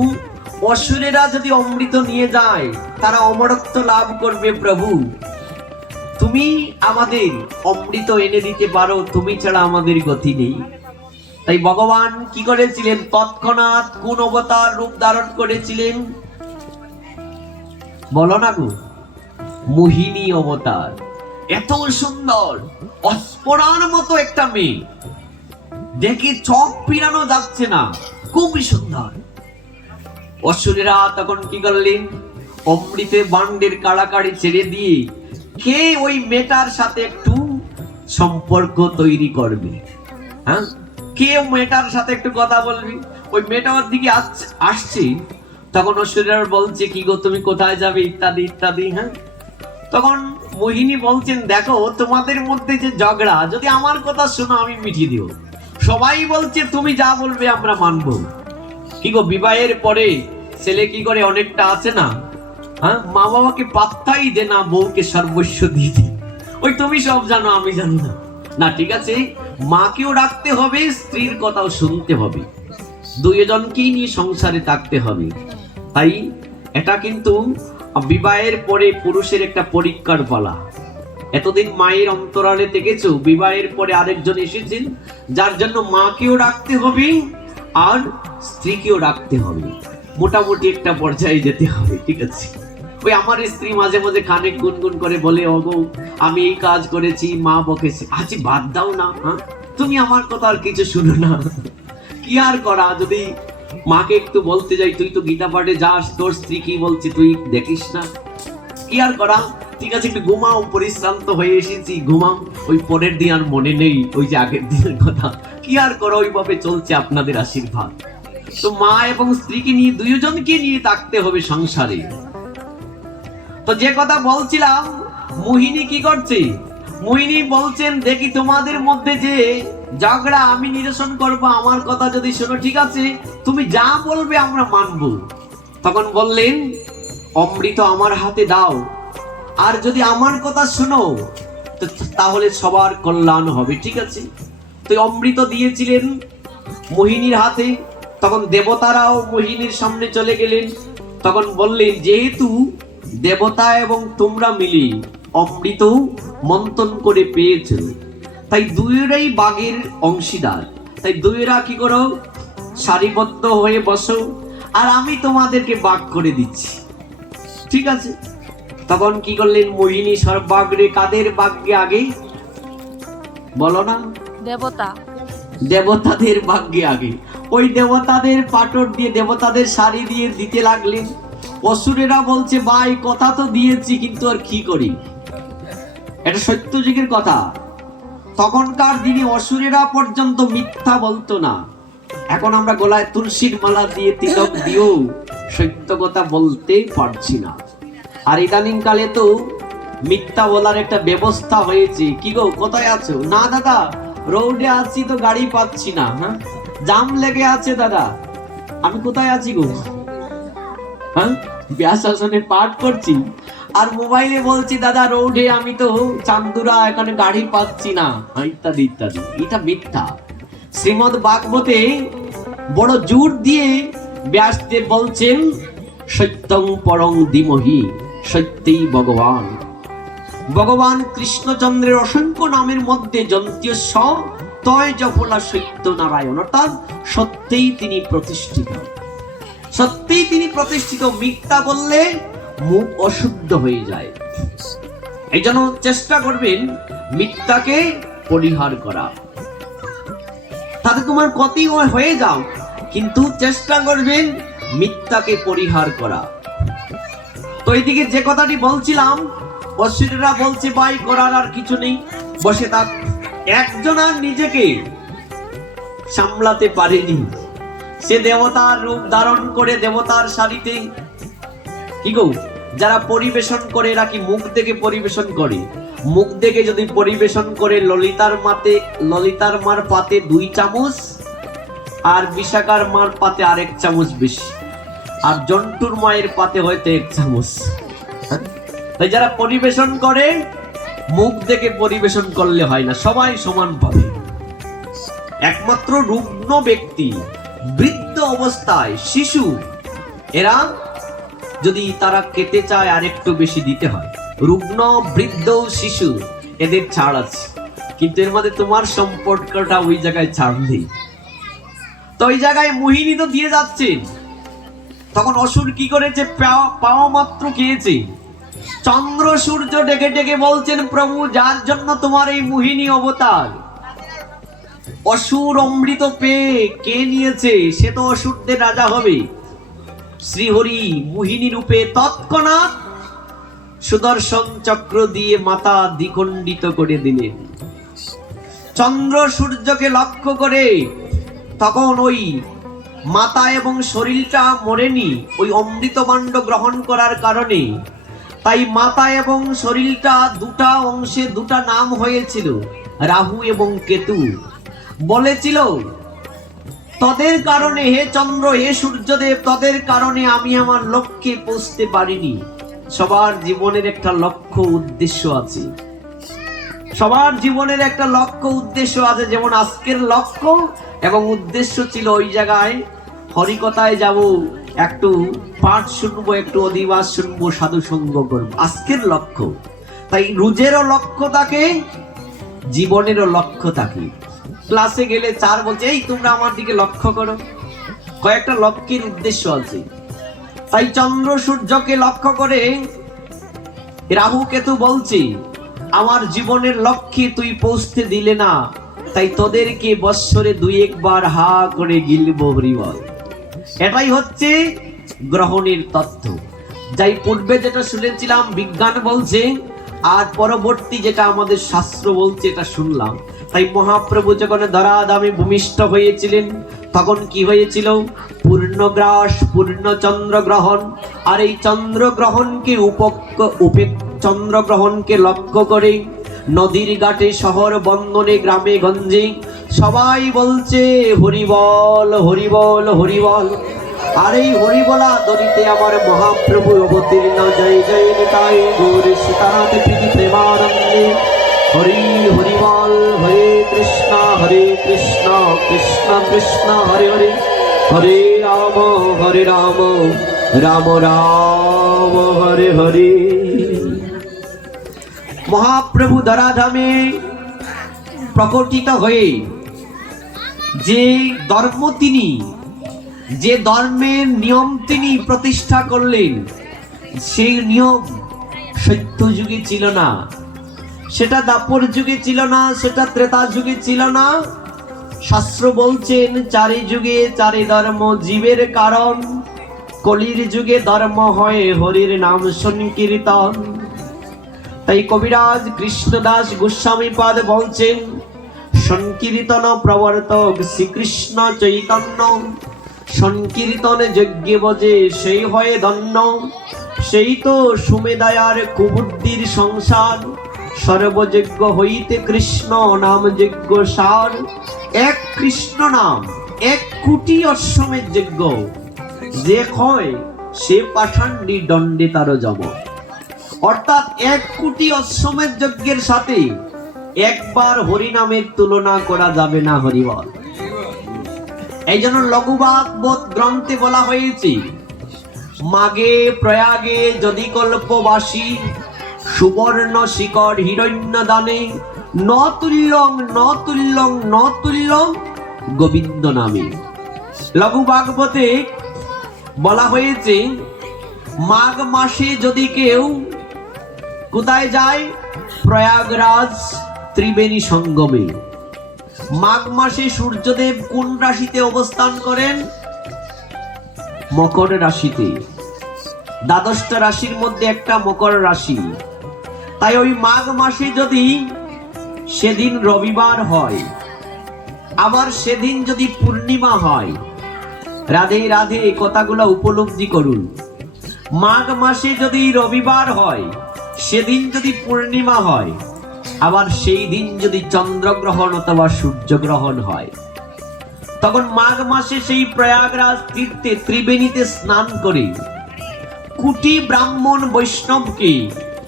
অসুরেরা যদি অমৃত নিয়ে যায় তারা অমরত্ব লাভ করবে। প্রভু তুমি আমাদের অমৃত এনে দিতে পারো, তুমি ছাড়া আমাদের গতি নেই। তাই ভগবান কি করেছিলেন? তৎক্ষণাৎ কোন অবতার রূপ ধারণ করেছিলেন? বলো না গো, মোহিনী অবতার। এত সুন্দর অস্ফোরণ মতো একটা মেয়ে, দেখে চোখ ফিরানো যাচ্ছে না, খুবই সুন্দর। অসুরেরা তখন কি করলেন? অমৃতে বান্ডের কাড়াকাড়ি ছেড়ে দিয়ে কে ওই মেয়েটার সাথে একটু সম্পর্ক তৈরি করবে, হ্যাঁ, কে মেয়েটার সাথে একটু কথা বলবে। ওই মেয়েটার দিকে আসছে। তখন অসুরেরা বলছে, কি গো তুমি কোথায় যাবে, ইত্যাদি ইত্যাদি। হ্যাঁ, তখন মোহিনী বলছেন, দেখো তোমাদের মধ্যে যে ঝগড়া, যদি আমার কথা শোনো আমি মিটিয়ে দিব। সবাই বলছে তুমি যা বলবে আমরা মানবো। কি গো, বিবাহের পরে ছেলে কি করে, অনেকটা আছে না, হ্যাঁ, মা বাবাকে পাত্তাই দে না, বউকে সর্বস্ব দিয়ে দি। ওই তুমি সব জানো আমি জানি না। না ঠিক আছে, মাকেও রাখতে হবে, স্ত্রীর কথাও শুনতে হবে, দুইজনকেই নিয়ে সংসারে থাকতে হবে। তাই এটা কিন্তু বিবাহের পরে পুরুষের একটা পরীক্ষার পালা। এতদিন মায়ের অন্তরালে থেকেছো, বিবাহের পরে আরেকজন এসেছেন, যার জন্য মাকেও রাখতে হবে আর স্ত্রীকেও রাখতে হবে। মোটামুটি একটা পর্যায়ে যেতে হবে, ঠিক আছে? ওই আমার স্ত্রী মাঝে মাঝে খানিক গুনগুন করে বলে, ওগো আমি এই কাজ করেছি, মা বকেছে, আচ্ছা বাদ দাও না, হ্যাঁ, তুমি আমার কথা আর কিছু শুনো না। কি আর করা, যদি মাকে একটু বলতে যাই, তুই তো গীতা পাঠে যাস, তোর স্ত্রী কি বলছে তুই দেখিস না, কি আর করা। ঠিক আছে, একটু ঘুমাও, পরিশ্রান্ত হয়ে এসেছি, ঘুমাও। ওই পরের দিন আর মনে নেই ওই যে আগের দিনের কথা। কি আর করো, ওইভাবে চলছে আপনাদের আশীর্বাদ। তো মা এবং স্ত্রীকে নিয়ে, দুইজনকে নিয়ে থাকতে হবে সংসারে। তো যে কথা বলছিলাম, মোহিনী কি করছে? মোহিনী বলছেন, দেখি তোমাদের মধ্যে যে ঝগড়া আমি নিরসন করবো, আমার কথা যদি শোনো, ঠিক আছে, তুমি যা বলবে আমরা মানবো। তখন বললেন, অমৃত আমার হাতে দাও, আর যদি আমার কথা শোনো তাহলে সবার কল্যাণ হবে, ঠিক আছে? তো অমৃত দিয়েছিলেন মোহিনীর হাতে। তখন দেবতারাও মোহিনীর সামনে চলে গেলেন। তখন বললেন, যেহেতু দেবতা এবং তোমরা মিলে অমৃত মন্থন করে পেয়েছো, তাই দুইয়েরাই বাঘের অংশীদার। তাই দুইয়েরা কি করো, সারিবদ্ধ হয়ে বসো, আর আমি তোমাদেরকে ভাগ করে দিচ্ছি, ঠিক আছে? তখন কি করলেন মোহিনী? সর্বাগ্রে কাদের ভাগ্যে আগে বলো না? দেবতা, দেবতাদের ভাগ্যে আগে। ওই দেবতাদের পাটর দিয়ে, দেবতাদের শাড়ি দিয়ে দিতে লাগলেন। অসুরেরা বলছে, ভাই কথা তো দিয়েছি, কিন্তু আর কি করি, এটা সত্য যুগের কথা। তখনকার দিনে অসুরেরা পর্যন্ত মিথ্যা বলতো না। এখন আমরা গলায় তুলসীর মালা দিয়ে, তিলক দিয়েও সত্য কথা বলতে পারছি না। আর ইদানিং কালে তো মিথ্যা বলার একটা ব্যবস্থা হয়েছে। কি গো, কোথায় আছো? না দাদা, রোডে আছি তো, গাড়ি পাচ্ছি না। হ্যাঁ, জাম লেগে আছে দাদা। আমি কোথায় আছি গো? হ্যাঁ, ব্যাসাসনে পাঠ করছি আর মোবাইলে বলছি দাদা রোডে, আমি তো চান্দুরা, এখানে গাড়ি পাচ্ছি না, ইত্যাদি ইত্যাদি। এটা মিথ্যা। শ্রীমদ ভাগবতে বড় জোর দিয়ে ব্যাসদেব বলছেন, সত্যং পরং ধীমহি সত্যই ভগবান। ভগবান কৃষ্ণচন্দ্রের অসংখ্য নামের মধ্যে যন্তীয় স তয় জফলা সত্য নারায়ণ, অর্থাৎ সত্যিই তিনি প্রতিষ্ঠিত, সত্যিই তিনি প্রতিষ্ঠিত। মিথ্যা বললে মুখ অশুদ্ধ হয়ে যায়। এই জন্য চেষ্টা করবেন মিথ্যাকে পরিহার করা। তাতে তোমার ক্ষতি হয়ে যাও, কিন্তু চেষ্টা করবেন মিথ্যাকে পরিহার করা। তো এইদিকে যে কথাটি বলছিলাম, অসুরেরা বলছে ভাই করার আর কিছু নেই, বসে থাক। একজন আর নিজেকে সামলাতে পারেনি। সে দেবতার রূপ ধারণ করে দেবতার শাড়িতে, কি গো, যারা পরিবেশন করে এরা কি মুখ দেখে পরিবেশন করে? মুখ দেখে যদি পরিবেশন করে, ললিতার মার পাতে 2 চামচ আর বিশাখার মার পাতে আরেক চামচ বেশি, আর জন্টুর মায়ের পাতে হয়তো 1 চামচ। তাই যারা পরিবেশন করে মুখ দেখে পরিবেশন করলে হয় না, সবাই সমান পাবে। একমাত্র রুগ্ন ব্যক্তি, বৃদ্ধ অবস্থায় শিশু, এরা যদি তারা খেতে চায় আর একটু বেশি দিতে হয়। রুগ্ন, বৃদ্ধ, শিশু এদের ছাড় আছে, কিন্তু এর মধ্যে তোমার সম্পর্কটা ওই জায়গায় ছাড় নেই। তো ওই জায়গায় মোহিনী তো দিয়ে যাচ্ছে। তখন অসুর কি করেছে? পাওয়া মাত্র খেয়েছে। চন্দ্র সূর্য ডেকে ডেকে বলছেন, প্রভু যার জন্য তোমার এই মোহিনী অবতার, অসুর অমৃত পেয়ে কে নিয়েছে? সে তো অসুরদের রাজা হবে। শ্রীহরি মোহিনী রূপে তৎক্ষণাৎ সুদর্শন চক্র দিয়ে মাথা দ্বিখণ্ডিত করে দিলেন। চন্দ্র সূর্যকে লক্ষ্য করে তখন ওই মাথা এবং শরীরটা মরেনি ওই অমৃতমাণ্ড গ্রহণ করার কারণে। তাই মাথা এবং শরীরটা 2টা অংশে 2টা নাম হয়েছিল, রাহু এবং কেতু। বলেছিল, তোদের কারণে হে চন্দ্র, হে সূর্যদেব, তোদের কারণে আমি আমার লক্ষ্যে পৌঁছতে পারিনি। সবার জীবনের একটা লক্ষ্য উদ্দেশ্য আছে, সবার জীবনের একটা লক্ষ্য উদ্দেশ্য আছে। যেমন আজকের লক্ষ্য এবং উদ্দেশ্য ছিল ওই জায়গায় হরিকথায় যাব, একটু পাঠ শুনবো, একটু অধিবাস শুনবো, সাধু সঙ্গ করবো, আজকের লক্ষ্য। তাই রোজেরও লক্ষ্য থাকে, জীবনেরও লক্ষ্য থাকে। ক্লাসে গেলে স্যার বলছে, এই তোমরা আমার দিকে লক্ষ্য করো, কয়েকটা লক্ষ্যের উদ্দেশ্য আছে। তাই চন্দ্র সূর্যকে লক্ষ্য করে রাহু কেতু বলছে, আমার জীবনের লক্ষ্যে তুই পৌঁছতে দিলে না, তাই তোদেরকে বৎসরে 2-1 বার হা করে গিলবো হরিবল। এটাই হচ্ছে গ্রহণের তত্ত্ব। যাই পূর্বে যেটা শুনেছিলাম বিজ্ঞান বলছে, আর পরবর্তী যেটা আমাদের শাস্ত্র বলছে এটা শুনলাম। তাই মহাপ্রভু যখন ধরাধামে ভূমিষ্ঠ হয়েছিলেন, তখন কি হয়েছিল? পূর্ণগ্রাস, পূর্ণ চন্দ্রগ্রহণ। আর এই চন্দ্রগ্রহণকে চন্দ্রগ্রহণকে লক্ষ্য করে নদীর ঘাটে, শহর বন্দরে, গ্রামে গঞ্জে সবাই বলছে হরিবল হরিবল হরিবল। আর এই হরিবলা দরিতে আমার মহাপ্রভু অবতীর্ণ। জয় জয় নিতাই গৌর সীতানাথ প্রীতি প্রেমানন্দে। হরি হরিবল, হরে কৃষ্ণ কৃষ্ণ কৃষ্ণ হরে হরে, হরে রাম রাম রাম হরে হরে। মহাপ্রভু ধরাধামে প্রকটিত হয়ে যে ধর্ম তিনি, যে ধর্মের নিয়ম তিনি প্রতিষ্ঠা করলেন, সেই নিয়ম সত্য যুগে ছিল না, সেটা দাপর যুগে ছিল না, সেটা ত্রেতা যুগে ছিল না। শাস্ত্র বলছেন 4 যুগে 4 ধর্ম জীবের কারণ, কলির যুগে ধর্ম হয় হরির নাম সংকীর্তন। তাই কবিরাজ কৃষ্ণদাস গোস্বামীপাদ বলছেন, সংকীর্তন প্রবর্তক শ্রীকৃষ্ণ চৈতন্য, সংকীর্তনে যজ্ঞে বজে সেই হয় ধন্য, সেই তো সুমেদায়ার কুবুদ্ধির সংসার, সর্বযজ্ঞ হইতে কৃষ্ণ নাম যজ্ঞ সার। এক কৃষ্ণ নাম 1 কোটি অশ্বমেধ যজ্ঞ, যে হয় সে পাষাণ্ডী দণ্ডে তার যম। অর্থাৎ 1 কোটি অশ্বমেধ যজ্ঞের সাথে একবার হরিনামের তুলনা করা যাবে না। হরিবল। এই জন্য লঘু ভাগবত গ্রন্থে বলা হয়েছে, মাগে প্রয়াগে যদি কল্পবাসী, সুবর্ণ শিকড় হিরণ্য দানে, নতুল্যং নতুল্যং নতুল্যং গোবিন্দ নামে। লঘু ভাগবতে বলা হয়েছে, মাঘ মাসে যদি কেউ কোথায় যায়, প্রয়াগরাজ ত্রিবেণী সঙ্গমে। মাঘ মাসে সূর্যদেব কোন রাশিতে অবস্থান করেন? মকর রাশিতে। 12টা রাশির মধ্যে একটা মকর রাশি। তাই ওই মাঘ মাসে যদি সেদিন রবিবার হয়, আবার সেদিন যদি পূর্ণিমা হয়, রাধে রাধে এই কথাগুলো উপলব্ধি করুন। মাঘ মাসে যদি রবিবার হয়, সেদিন যদি পূর্ণিমা হয়, আবার সেই দিন যদি চন্দ্রগ্রহণ অথবা সূর্যগ্রহণ হয়, তখন মাঘ মাসে সেই প্রয়াগরাজ তীর্থে ত্রিবেণীতে স্নান করে কোটি ব্রাহ্মণ বৈষ্ণবকে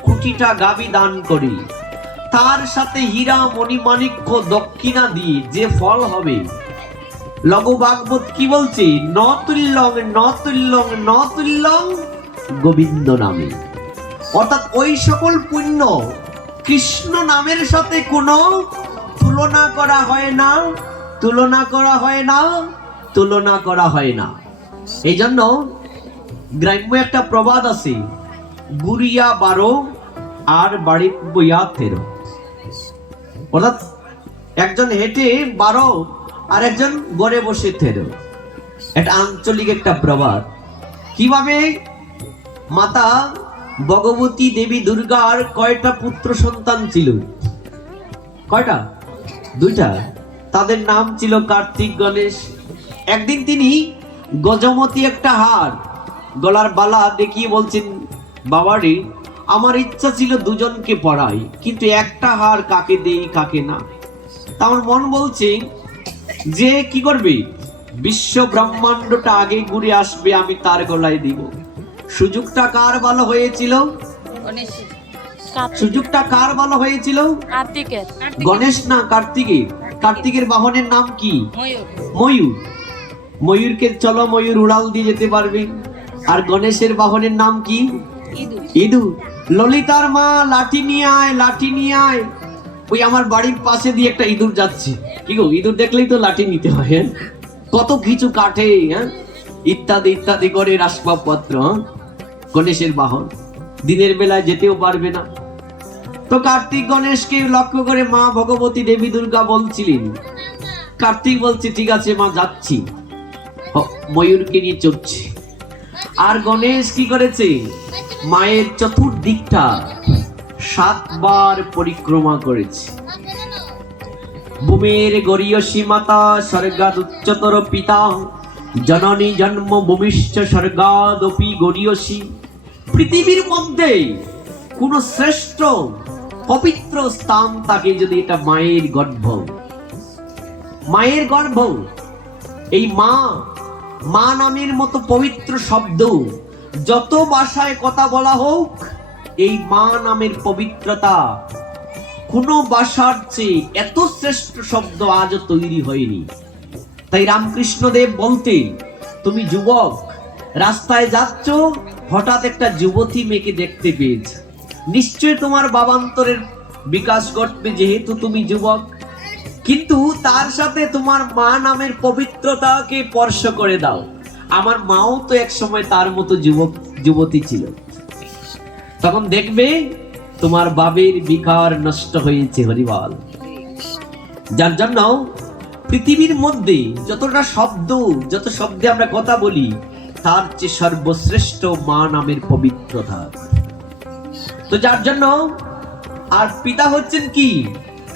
কোটিটা গাভী দান করি, তার সাথে হীরা মণিমাণিক্য দক্ষিণা দিয়ে যে ফল হবে, লঘু ভাগবত কি বলছে? নতুল্যং নতুল্যং নতুল্যং গোবিন্দ নামে। অর্থাৎ ওই সকল পুণ্য কৃষ্ণ নামের সাথে কোনো তুলনা করা হয় না, তুলনা করা হয় না, তুলনা করা হয় না। এই জন্য গ্রাম্য একটা প্রবাদ আছে, গুরিয়া 12 আর বাড়ি বইয়া 13। অর্থাৎ একজন হেঁটে 12 আর একজন গড়ে বসে 13। এটা আঞ্চলিক একটা প্রবাদ। কিভাবে মাতা ভগবতী দেবী দুর্গার কয়টা পুত্র সন্তান ছিল? কয়টা? 2টা। তাদের নাম ছিল কার্তিক, গণেশ। একদিন তিনি গজমতি একটা হার, গলার বালা দেখিয়ে বলছেন, বাবারে আমার ইচ্ছা ছিল দুজনকে পড়াই, কিন্তু একটা হার কাকে দেই কাকে না। আমার মন বলছে যে কি করবে, বিশ্ব ব্রহ্মাণ্ডটা আগে ঘুরে আসবে, আমি তার গলায় দিব। সুযোগটা কার ভালো হয়েছিল? সুযোগটা কার ভালো হয়েছিল? কার্তিকের। গণেশ না কার্তিকের। কার্তিকের বাহনের নাম কি? ময়ূর। ময়ূরকে চলো ময়ূর উড়াল দিয়ে যেতে পারবে। আর গণেশের বাহনের নাম কি? ইঁদুর। ললিতার মা লাঠি নিয়ে আয়, লাঠি নিয়ে আয়। ওই আমার বাড়ির পাশে দিয়ে একটা ইঁদুর যাচ্ছে। কি গো, ইঁদুর দেখলেই তো লাঠি নিতে হয়। হ্যাঁ, কত কিছু কাটে, হ্যাঁ, ইত্যাদি ইত্যাদি করে আসবাবপত্র। গণেশের বাহন, দিনের বেলায় যেতেও পারবে না। তো কার্তিক গণেশকে লক্ষ্য করে মা ভগবতী দেবী দুর্গা বলছিলেন, কার্তিক বলছে ঠিক আছে মা, যাচ্ছি। ময়ূরকে নিয়ে চড়ছে। আর গণেশ কি করেছে? মায়ের চতুর্দিকটা 7 বার পরিক্রমা করেছে। ভূমির গরীয়সী মাতা, স্বর্গাদ উচ্চতর পিতা, জননী জন্ম ভূমিষ্ঠ স্বর্গাদপি গরীয়সী। পৃথিবীর মধ্যে কোন শ্রেষ্ঠ পবিত্র স্থান থাকে যদি এটা মায়ের গর্ভ। মায়ের গর্ভ। এই মা, মা নামের মতো পবিত্র শব্দ যত ভাষায় কথা বলা হোক, এই মা নামের পবিত্রতা কোন ভাষার চেয়ে এত শ্রেষ্ঠ শব্দ আজও তৈরি হয়নি। তাই রামকৃষ্ণ দেব বলতেন, তুমি যুবক, রাস্তায় যাচ্ছ, হঠাৎ একটা যুবতী মেয়েকে দেখতে পেয়েছ, নিশ্চয় তোমার বাবান্তরের বিকাশ ঘটবে, যেহেতু তুমি যুবক। কিন্তু তার সাথে তোমার মা নামের পবিত্রতাকে স্পর্শ করে দাও। আমার মাও তো এক সময় তার মতো যুবতী ছিল। তখন দেখবে তোমার বাবের বিকার নষ্ট হয়েছে। হরিবল। যার জন্য পৃথিবীর মধ্যে যতটা শব্দ, যত শব্দে আমরা কথা বলি, তার চেয়ে সর্বশ্রেষ্ঠ মা নামের পবিত্রতা। তো যার জন্য, আর পিতা হচ্ছেন কি,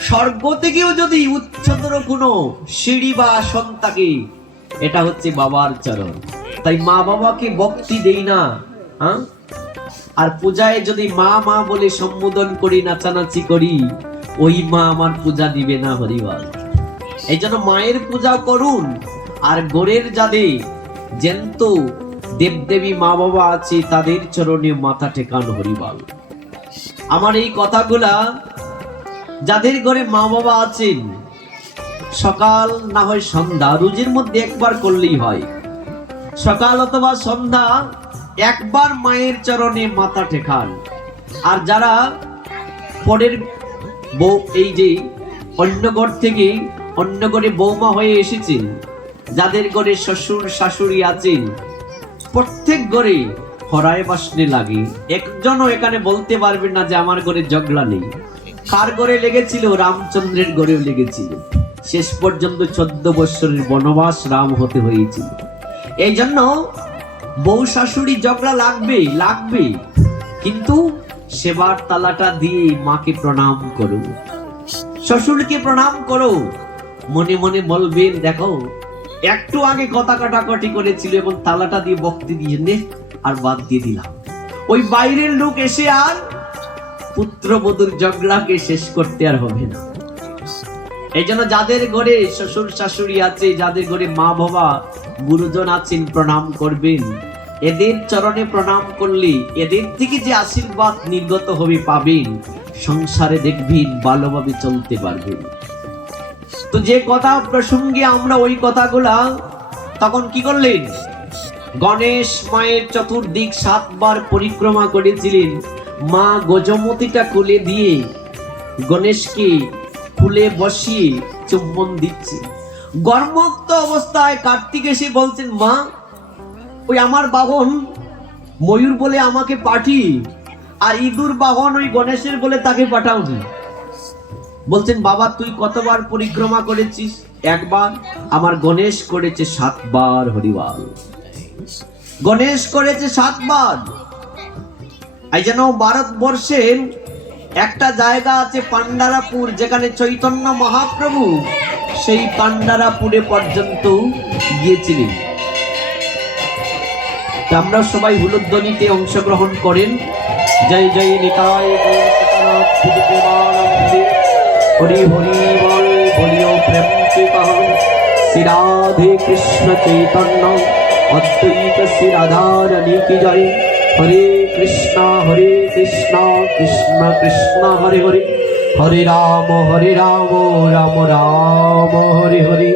স্বর্গ থেকেও যদি উচ্চতর কোনো সিঁড়ি বা আসন থাকে, এটা হচ্ছে বাবার চরণ। তাই মা বাবাকে ভক্তি দেই না, হ্যাঁ, আর পূজায় যদি মা মা বলে সম্বোধন করি, নাচানাচি করি, ওই মা আমার পূজা দিবে না। হরিবল। এই জন্য মায়ের পূজা করুন। আর গোরের যাদের জ্যান্ত দেবদেবী মা বাবা আছে তাদের চরণে মাথা টেকান। হরিবল। আমার এই কথাগুলা যাদের ঘরে মা বাবা আছেন, সকাল না হয় সন্ধ্যা, রোজের মধ্যে একবার করলেই হয়, সকাল অথবা সন্ধ্যা একবার মায়ের চরণে মাথা টেকান। আর যারা পরের বউ, এই যে অন্য ঘর থেকে অন্য ঘরে বৌমা হয়ে এসেছেন, যাদের ঘরে শ্বশুর শাশুড়ি আছেন, প্রত্যেক ঘরে হরায় বাসনে লাগে। একজনও এখানে বলতে পারবেন না যে আমার ঘরে ঝগড়া নেই। কার ঘরে লেগেছিল? রামচন্দ্রের ঘরেও লেগেছিল। শেষ পর্যন্ত 14 বৎসরের বনবাস রাম হতে হয়েছিল। এই জন্য বউ শাশুড়ি ঝগড়া লাগবে, কিন্তু সেবার তালাটা দিয়ে মাকে প্রণাম করো, শ্বশুরকে প্রণাম করো। মনে মনে বলবেন, দেখো একটু আগে কথা কাটাকাটি করেছিল এবং তালাটা দিয়ে বক্তি দিয়ে নে আর বাদ দিয়ে দিলাম। ওই বাইরের লোক এসে আর পুত্রবধূর ঝগড়াকে শেষ করতে আর হবে না। এই জন্য যাদের ঘরে শ্বশুর শাশুড়ি আছে, যাদের ঘরে মা বাবা গুরুজন আছেন, প্রণাম করবেন। এদের চরণে প্রণাম করলে এদের থেকে যে আশীর্বাদ নির্গত হবে পাবেন, সংসারে দেখবেন ভালোভাবে চলতে পারবেন। তো যে কথা প্রসঙ্গে আমরা ওই কথাগুলা তখন কি করলেন? গণেশ মায়ের চতুর্দিক 7 বার পরিক্রমা করেছিলেন। মা গজমতিটা খুলে দিয়ে গণেশকে খুলে বসিয়ে চুম্বন দিচ্ছে। গর্ভমুক্ত অবস্থায় কার্তিক এসে বলছেন, মা ওই আমার বাহন ময়ূর বলে আমাকে পাঠিয়ে, আর ইঁদুর বাহন ওই গণেশের বলে তাকে পাঠাওনি। বলছেন, বাবা তুই কতবার পরিক্রমা করেছিস? একবার। আমার গণেশ করেছে 7 বার। হরিবল। গণেশ করেছে 7 বার। এই জন্য ভারতবর্ষের একটা জায়গা আছে পান্ডারাপুর, যেখানে চৈতন্য মহাপ্রভু সেই পান্ডারাপুরে পর্যন্ত গিয়েছিলেন। আমরা সবাই হুলুধ্বনিতে অংশগ্রহণ করেন। জয় জয় নিতাই হরি হরি বল, বলিও প্রেম কি কহ। শ্রী রাধে কৃষ্ণ চৈতন্য অদ্বৈত শ্রী রাধারানী কি জয়। হরে কৃষ্ণ কৃষ্ণ কৃষ্ণ হরে হরে, হরে রাম রাম রাম হরে হরে।